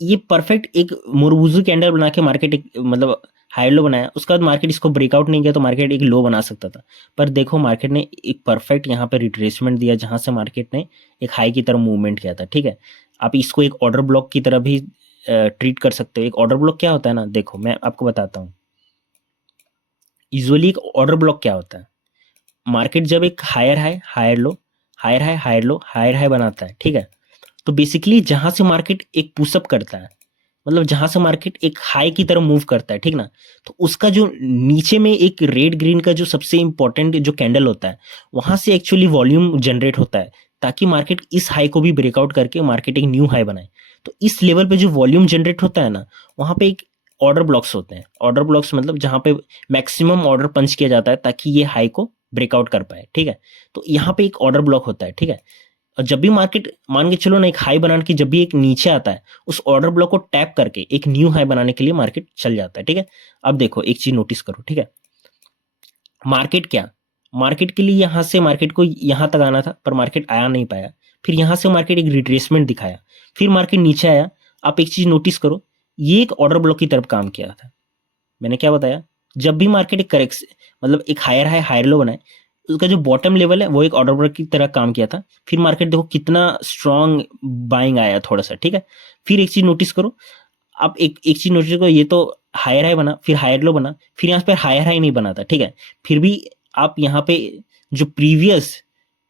ये परफेक्ट एक मोरबुजू कैंडल बना के मार्केट एक मतलब हाई लो बनाया, उसके बाद मार्केट इसको ब्रेकआउट नहीं किया तो मार्केट एक लो बना सकता था। पर देखो मार्केट ने एक परफेक्ट यहाँ पे रिट्रेसमेंट दिया, जहां से मार्केट ने एक हाई की तरफ मूवमेंट किया था, ठीक है। आप इसको एक ऑर्डर ब्लॉक की तरह भी ट्रीट कर सकते हो। एक ऑर्डर ब्लॉक क्या होता है ना, देखो मैं आपको बताता हूँ। यूजुअली एक ऑर्डर ब्लॉक क्या होता है, मार्केट जब एक higher high higher low, higher high higher low higher high बनाता है, ठीक है। तो बेसिकली जहां से मार्केट एक पुशअप करता है, मतलब जहां से मार्केट एक हाई की तरफ मूव करता है, ठीक ना, तो उसका जो नीचे में एक रेड ग्रीन का जो सबसे इंपॉर्टेंट जो कैंडल होता है, वहां से एक्चुअली वॉल्यूम जनरेट होता है, ताकि मार्केट इस हाई को भी ब्रेकआउट करके मार्केट एक न्यू हाई बनाए। तो इस लेवल पे जो वॉल्यूम जनरेट होता है ना, वहां पे एक ऑर्डर ब्लॉक्स होते हैं। ऑर्डर ब्लॉक्स मतलब जहां पे मैक्सिमम ऑर्डर पंच किया जाता है ताकि ये हाई को ब्रेकआउट कर पाए, ठीक है। तो यहाँ पे एक ऑर्डर ब्लॉक होता है, ठीक है। और जब भी मार्केट मान के चलो ना एक हाई बनाने की, जब भी एक नीचे आता है, उस ऑर्डर ब्लॉक को टैप करके एक न्यू हाई बनाने के लिए मार्केट चल जाता है, ठीक है। अब देखो एक चीज नोटिस करो, ठीक है। मार्केट के लिए यहां से मार्केट को यहां तक आना था, पर मार्केट आया नहीं पाया। फिर यहां से मार्केट एक रिट्रेसमेंट दिखाया, फिर मार्केट नीचे आया। आप एक चीज नोटिस करो, ये एक ऑर्डर ब्लॉक की तरफ काम किया था। मैंने क्या बताया, जब भी मार्केट एक करेक्शन मतलब एक हायर हाई हायर लो बनाए, उसका जो बॉटम लेवल है वो एक ऑर्डर ब्लॉक की तरह काम किया था। फिर मार्केट देखो कितना स्ट्रांग बाइंग आया थोड़ा सा, ठीक है। फिर एक चीज नोटिस करो, आप एक एक चीज नोटिस करो, ये तो हायर हाई बना, फिर हायर लो बना, फिर यहाँ पे हायर हाई नहीं बना था, ठीक है। फिर भी आप यहाँ पे जो प्रीवियस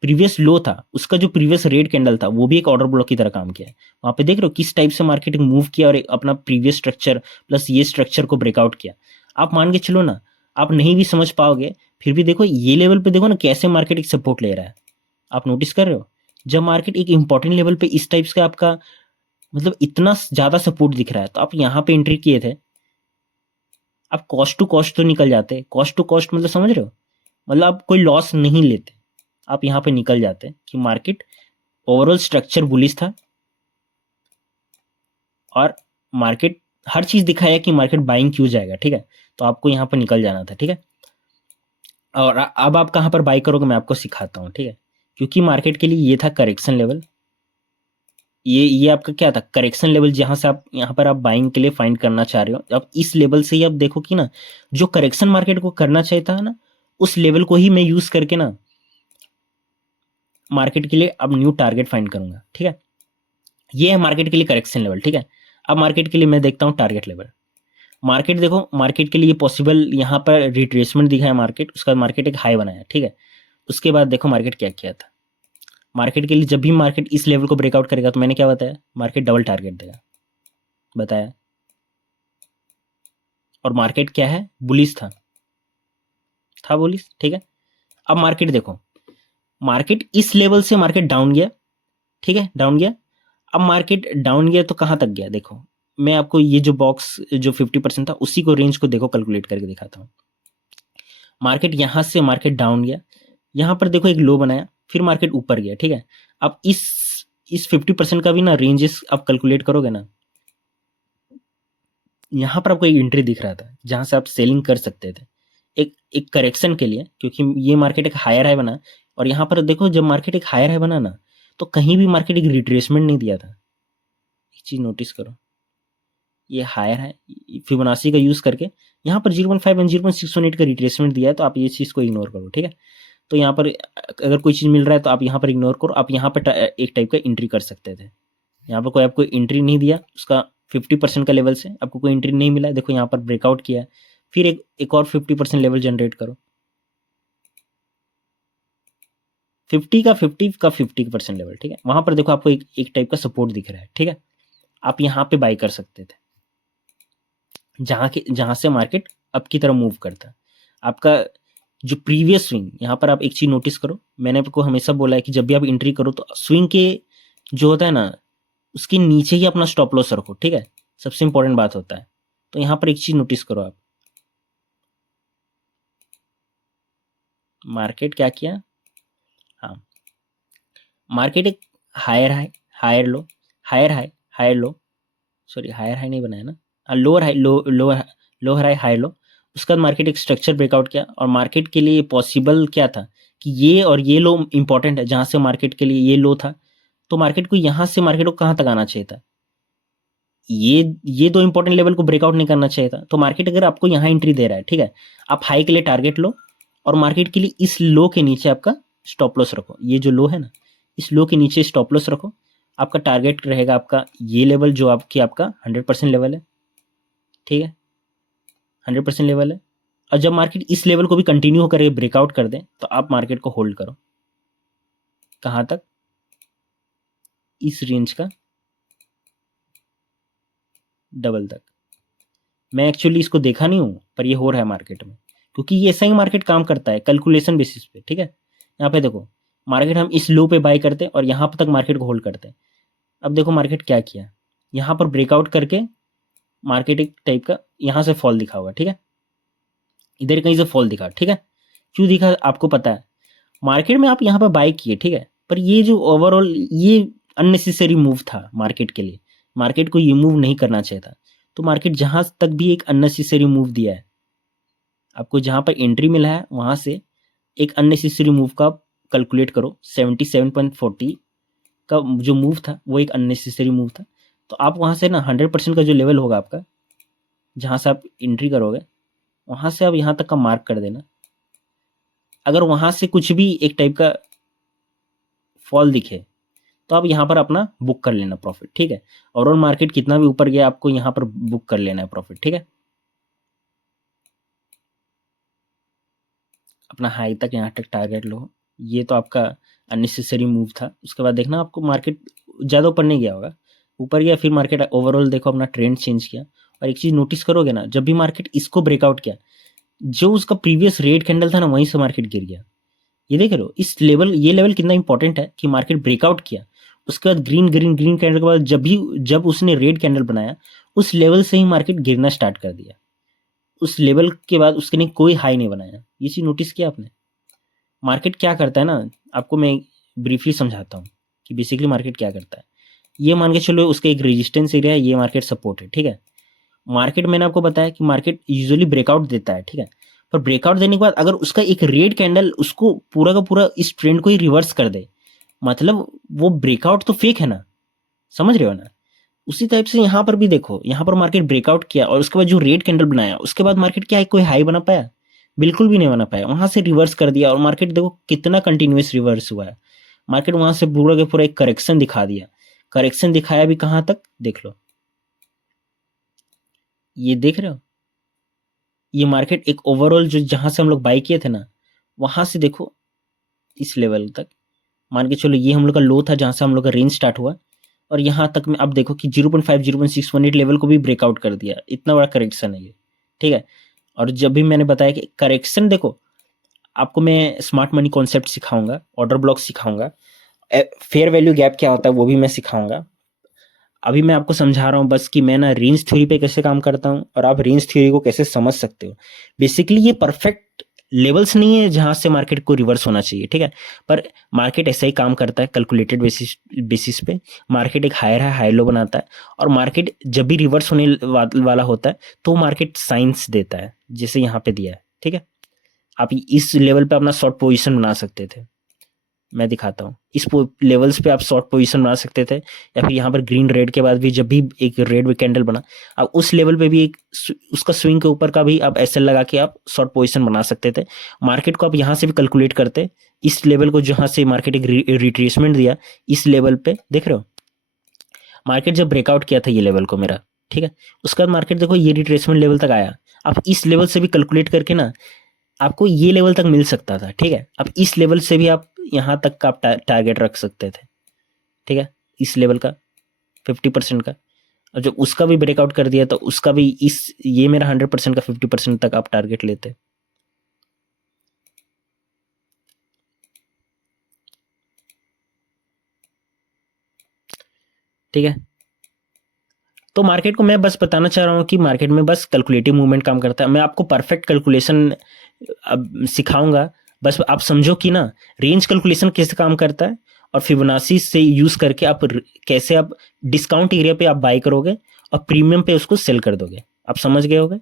प्रीवियस लो था, उसका जो प्रीवियस रेड कैंडल था, वो भी एक ऑर्डर ब्लॉक की तरह काम किया है। वहां पे देख रहे हो किस टाइप से मार्केट मूव किया और एक अपना प्रीवियस स्ट्रक्चर प्लस ये स्ट्रक्चर को ब्रेकआउट किया। आप मान के चलो ना, आप नहीं भी समझ पाओगे, फिर भी देखो ये लेवल पे देखो ना कैसे मार्केट एक सपोर्ट ले रहा है। आप नोटिस कर रहे हो, जब मार्केट एक इंपॉर्टेंट लेवल पे इस टाइप का आपका मतलब इतना ज्यादा सपोर्ट दिख रहा है, तो आप यहाँ पे एंट्री किए थे, आप कॉस्ट टू कॉस्ट तो निकल जाते। कॉस्ट टू कॉस्ट मतलब समझ रहे हो, मतलब आप कोई लॉस नहीं लेते, आप यहाँ पे निकल जाते हैं कि मार्केट ओवरऑल स्ट्रक्चर बुलिश था और मार्केट हर चीज दिखाया कि मार्केट बाइंग क्यों जाएगा, ठीक है। तो आपको यहाँ पर निकल जाना था, ठीक है। और अब आप कहाँ पर बाई करोगे मैं आपको सिखाता हूँ, ठीक है। क्योंकि मार्केट के लिए ये था करेक्शन लेवल, ये आपका क्या था, करेक्शन लेवल, जहां से आप यहाँ पर आप बाइंग के लिए फाइंड करना चाह रहे हो। अब इस लेवल से ही आप देखो कि ना जो करेक्शन मार्केट को करना चाहिए था ना, उस लेवल को ही मैं यूज करके ना मार्केट के लिए अब न्यू टारगेट फाइंड करूंगा, ठीक है। ये है मार्केट के लिए करेक्शन लेवल, ठीक है। अब मार्केट के लिए मैं देखता हूँ टारगेट लेवल। मार्केट देखो, मार्केट के लिए पॉसिबल यहाँ पर रिट्रेसमेंट दिखा है मार्केट, उसका मार्केट एक हाई बनाया, ठीक है। उसके बाद देखो मार्केट क्या किया था। मार्केट के लिए जब भी मार्केट इस लेवल को ब्रेकआउट करेगा तो मैंने क्या बताया, मार्केट डबल टारगेट देगा, बताया। और मार्केट क्या है, बुलिश था बुलिश, ठीक है। अब मार्केट देखो, मार्केट इस लेवल से मार्केट डाउन गया, ठीक है, डाउन गया। अब मार्केट डाउन गया तो कहां तक गया, देखो मैं आपको ये जो बॉक्स जो 50% था उसी को रेंज को देखो कैलकुलेट करके दिखाता हूँ। मार्केट यहां से मार्केट डाउन गया, यहां पर देखो एक लो बनाया, फिर मार्केट ऊपर गया, ठीक है। अब इस 50% का भी ना रेंजेस आप कैलकुलेट करोगे ना, यहां पर आपको एक एंट्री दिख रहा था जहां से आप सेलिंग कर सकते थे एक करेक्शन के लिए, क्योंकि ये मार्केट एक हायर हाई बना। और यहां पर देखो जब मार्केट एक हायर हाई बना ना, तो कहीं भी मार्केट एक रिट्रेसमेंट नहीं दिया था। एक चीज नोटिस करो, ये हायर है, फिबोनाची का यूज करके यहाँ पर 0.5 एंड 0.618 का रिट्रेसमेंट दिया है, तो आप ये चीज को इग्नोर करो, ठीक है। तो यहाँ पर अगर कोई चीज मिल रहा है तो आप यहाँ पर इग्नोर करो, आप यहाँ पर एक टाइप का एंट्री कर सकते थे। यहाँ पर कोई आपको एंट्री नहीं दिया, उसका 50% का लेवल से आपको कोई एंट्री नहीं मिला, देखो यहाँ पर ब्रेकआउट किया है, फिर एक और 50% लेवल जनरेट करो, 50 का 50% लेवल, ठीक है। वहां पर देखो आपको एक टाइप का सपोर्ट दिख रहा है, ठीक है। आप यहाँ पे बाई कर सकते थे, जहां से मार्केट अप की तरफ मूव करता। आपका जो प्रीवियस स्विंग, यहाँ पर आप एक चीज नोटिस करो, मैंने आपको हमेशा बोला है कि जब भी आप एंट्री करो तो स्विंग के जो होता है ना उसके नीचे ही अपना स्टॉप लॉस रखो, ठीक है। सबसे इंपॉर्टेंट बात होता है। तो यहाँ पर एक चीज नोटिस करो आप, मार्केट क्या किया, हाँ, मार्केट एक higher high, higher low, higher high, higher low, sorry higher high नहीं बनाया ना, lower high, lower high, high low. उसके बाद मार्केट एक स्ट्रक्चर ब्रेकआउट किया, और मार्केट के लिए पॉसिबल क्या था कि ये और ये लो इंपॉर्टेंट है, जहां से मार्केट के लिए ये लो था, तो मार्केट को यहां से मार्केट को कहां तक आना चाहिए था, ये दो इंपॉर्टेंट लेवल को ब्रेकआउट नहीं करना चाहिए था। तो मार्केट अगर आपको यहाँ एंट्री दे रहा है, ठीक है, आप हाई के लिए टारगेट लो, और मार्केट के लिए इस लो के नीचे आपका स्टॉप लॉस रखो। ये जो लो है ना, इस लो के नीचे स्टॉप लॉस रखो। आपका टारगेट रहेगा आपका ये लेवल जो आपका 100% लेवल है, ठीक है, 100% लेवल है। और जब मार्केट इस लेवल को भी कंटिन्यू होकर ब्रेकआउट कर दे तो आप मार्केट को होल्ड करो, कहां तक, इस रेंज का डबल तक। मैं एक्चुअली इसको देखा नहीं हूं, पर ये हो रहा है मार्केट में, क्योंकि ये ऐसा ही मार्केट काम करता है कैलकुलेशन बेसिस पे, ठीक है। यहाँ पे देखो मार्केट हम इस लो पे बाय करते हैं और यहाँ पर तक मार्केट को होल्ड करते हैं। अब देखो मार्केट क्या किया, यहाँ पर ब्रेकआउट करके मार्केट एक टाइप का यहाँ से फॉल दिखा होगा, ठीक है, इधर कहीं से फॉल दिखा, ठीक है। क्यों दिखा आपको पता है, मार्केट में आप यहाँ पर बाय किए, ठीक है, पर ये जो ओवरऑल ये अननेसेसरी मूव था मार्केट के लिए, मार्केट को ये मूव नहीं करना चाहिए था। तो मार्केट जहां तक भी एक अननेसेसरी मूव दिया है, आपको जहां पर एंट्री मिला है वहां से एक अननेसेसरी मूव का कैलकुलेट करो। 77.40 का जो मूव था वो एक अननेसेसरी मूव था। तो आप वहां से ना 100% का जो लेवल होगा आपका, जहां से आप एंट्री करोगे, वहां से आप यहाँ तक का मार्क कर देना। अगर वहां से कुछ भी एक टाइप का फॉल दिखे तो आप यहाँ पर अपना बुक कर लेना प्रॉफिट, ठीक है। और मार्केट कितना भी ऊपर गया आपको यहाँ पर बुक कर लेना है प्रॉफिट, ठीक है। अपना हाई तक यहाँ तक टारगेट लो। ये तो आपका अननेसेसरी मूव था। उसके बाद देखना आपको मार्केट ज़्यादा ऊपर नहीं गया होगा, ऊपर गया फिर मार्केट ओवरऑल देखो अपना ट्रेंड चेंज किया। और एक चीज़ नोटिस करोगे ना, जब भी मार्केट इसको ब्रेकआउट किया, जो उसका प्रीवियस रेड कैंडल था ना वहीं से मार्केट गिर गया। ये देख रहे हो इस लेवल, ये लेवल कितना इंपॉर्टेंट है कि मार्केट ब्रेकआउट किया, उसके बाद ग्रीन ग्रीन ग्रीन कैंडल के बाद जब उसने रेड कैंडल बनाया, उस लेवल से ही मार्केट गिरना स्टार्ट कर दिया। उस लेवल के बाद उसके ने कोई हाई नहीं बनाया। ये चीज नोटिस किया आपने, मार्केट क्या करता है ना, आपको मैं ब्रीफली समझाता हूँ कि बेसिकली मार्केट क्या करता है। ये मान के चलो उसका एक रेजिस्टेंस एरिया है, ये मार्केट सपोर्ट है, ठीक है। मार्केट मैंने आपको बताया कि मार्केट यूजुअली ब्रेकआउट देता है, ठीक है। पर ब्रेकआउट देने के बाद अगर उसका एक रेड कैंडल उसको पूरा का पूरा इस ट्रेंड को ही रिवर्स कर दे, मतलब वो ब्रेकआउट तो फेक है ना, समझ रहे हो ना। उसी टाइप से यहाँ पर भी देखो, यहाँ पर मार्केट ब्रेकआउट किया और उसके बाद जो रेड कैंडल बनाया, उसके बाद मार्केट क्या है, कोई हाई बना पाया? बिल्कुल भी नहीं बना पाया। वहां से रिवर्स कर दिया और मार्केट देखो कितना कंटिन्यूअस रिवर्स हुआ है। मार्केट वहां से पूरा का पूरा एक करेक्शन दिखा दिया। करेक्शन दिखाया भी कहां तक, देख लो, ये देख रहे हो। ये मार्केट एक ओवरऑल जो जहां से हम लोग बाई किए थे ना, वहां से देखो इस लेवल तक, मान के चलो ये हम लोग का लो था जहां से हम लोग का रेंज स्टार्ट हुआ, और यहाँ तक में अब देखो कि 0.5 0.618 लेवल को भी ब्रेकआउट कर दिया। इतना बड़ा करेक्शन है ये, ठीक है। और जब भी मैंने बताया कि करेक्शन देखो, आपको मैं स्मार्ट मनी कॉन्सेप्ट सिखाऊंगा, ऑर्डर ब्लॉक सिखाऊंगा, फेयर वैल्यू गैप क्या होता है वो भी मैं सिखाऊंगा। अभी मैं आपको समझा रहा हूँ बस कि मैं ना रेंज थ्योरी पे कैसे काम करता हूँ और आप रेंज थ्योरी को कैसे समझ सकते हो। बेसिकली ये परफेक्ट लेवल्स नहीं है जहां से मार्केट को रिवर्स होना चाहिए, ठीक है। पर मार्केट ऐसा ही काम करता है, कैलकुलेटेड बेसिस पे मार्केट एक हायर है, हाई लो बनाता है, और मार्केट जब भी रिवर्स होने वाला होता है तो मार्केट साइंस देता है, जैसे यहाँ पे दिया है, ठीक है। आप इस लेवल पे अपना शॉर्ट पोजीशन बना सकते थे, मैं दिखाता हूँ। इस लेवल्स पे आप शॉर्ट पोजीशन बना सकते थे, या फिर यहाँ पर ग्रीन रेड के बाद भी जब भी एक रेड कैंडल बना, आप उस लेवल पे भी एक उसका स्विंग के ऊपर का भी आप एसएल लगा के आप शॉर्ट पोजीशन बना सकते थे। मार्केट को आप यहाँ से भी कैलकुलेट करते, इस लेवल को जहाँ से मार्केट एक रिट्रेसमेंट दिया, इस लेवल पे देख रहे हो, मार्केट जब ब्रेकआउट किया था ये लेवल को मेरा, ठीक है। उसके बाद मार्केट देखो ये रिट्रेसमेंट लेवल तक आया, आप इस लेवल से भी कैलकुलेट करके ना आपको ये लेवल तक मिल सकता था, ठीक है। अब इस लेवल से भी आप यहाँ तक का आप टारगेट रख सकते थे, ठीक है, इस लेवल का 50% का। और जब उसका भी ब्रेकआउट कर दिया तो उसका भी इस ये मेरा 100% का 50% तक आप टारगेट लेते, ठीक है। तो मार्केट को मैं बस बताना चाह रहा हूँ कि मार्केट में बस कैलकुलेटिव मूवमेंट काम करता है। मैं आपको परफेक्ट कैलकुलेशन अब सिखाऊंगा, बस आप समझो कि ना रेंज कैलकुलेशन कैसे काम करता है, और फिबोनाची से यूज करके आप कैसे आप डिस्काउंट एरिया पे आप बाई करोगे और प्रीमियम पे उसको सेल कर दोगे। आप समझ गए होगे।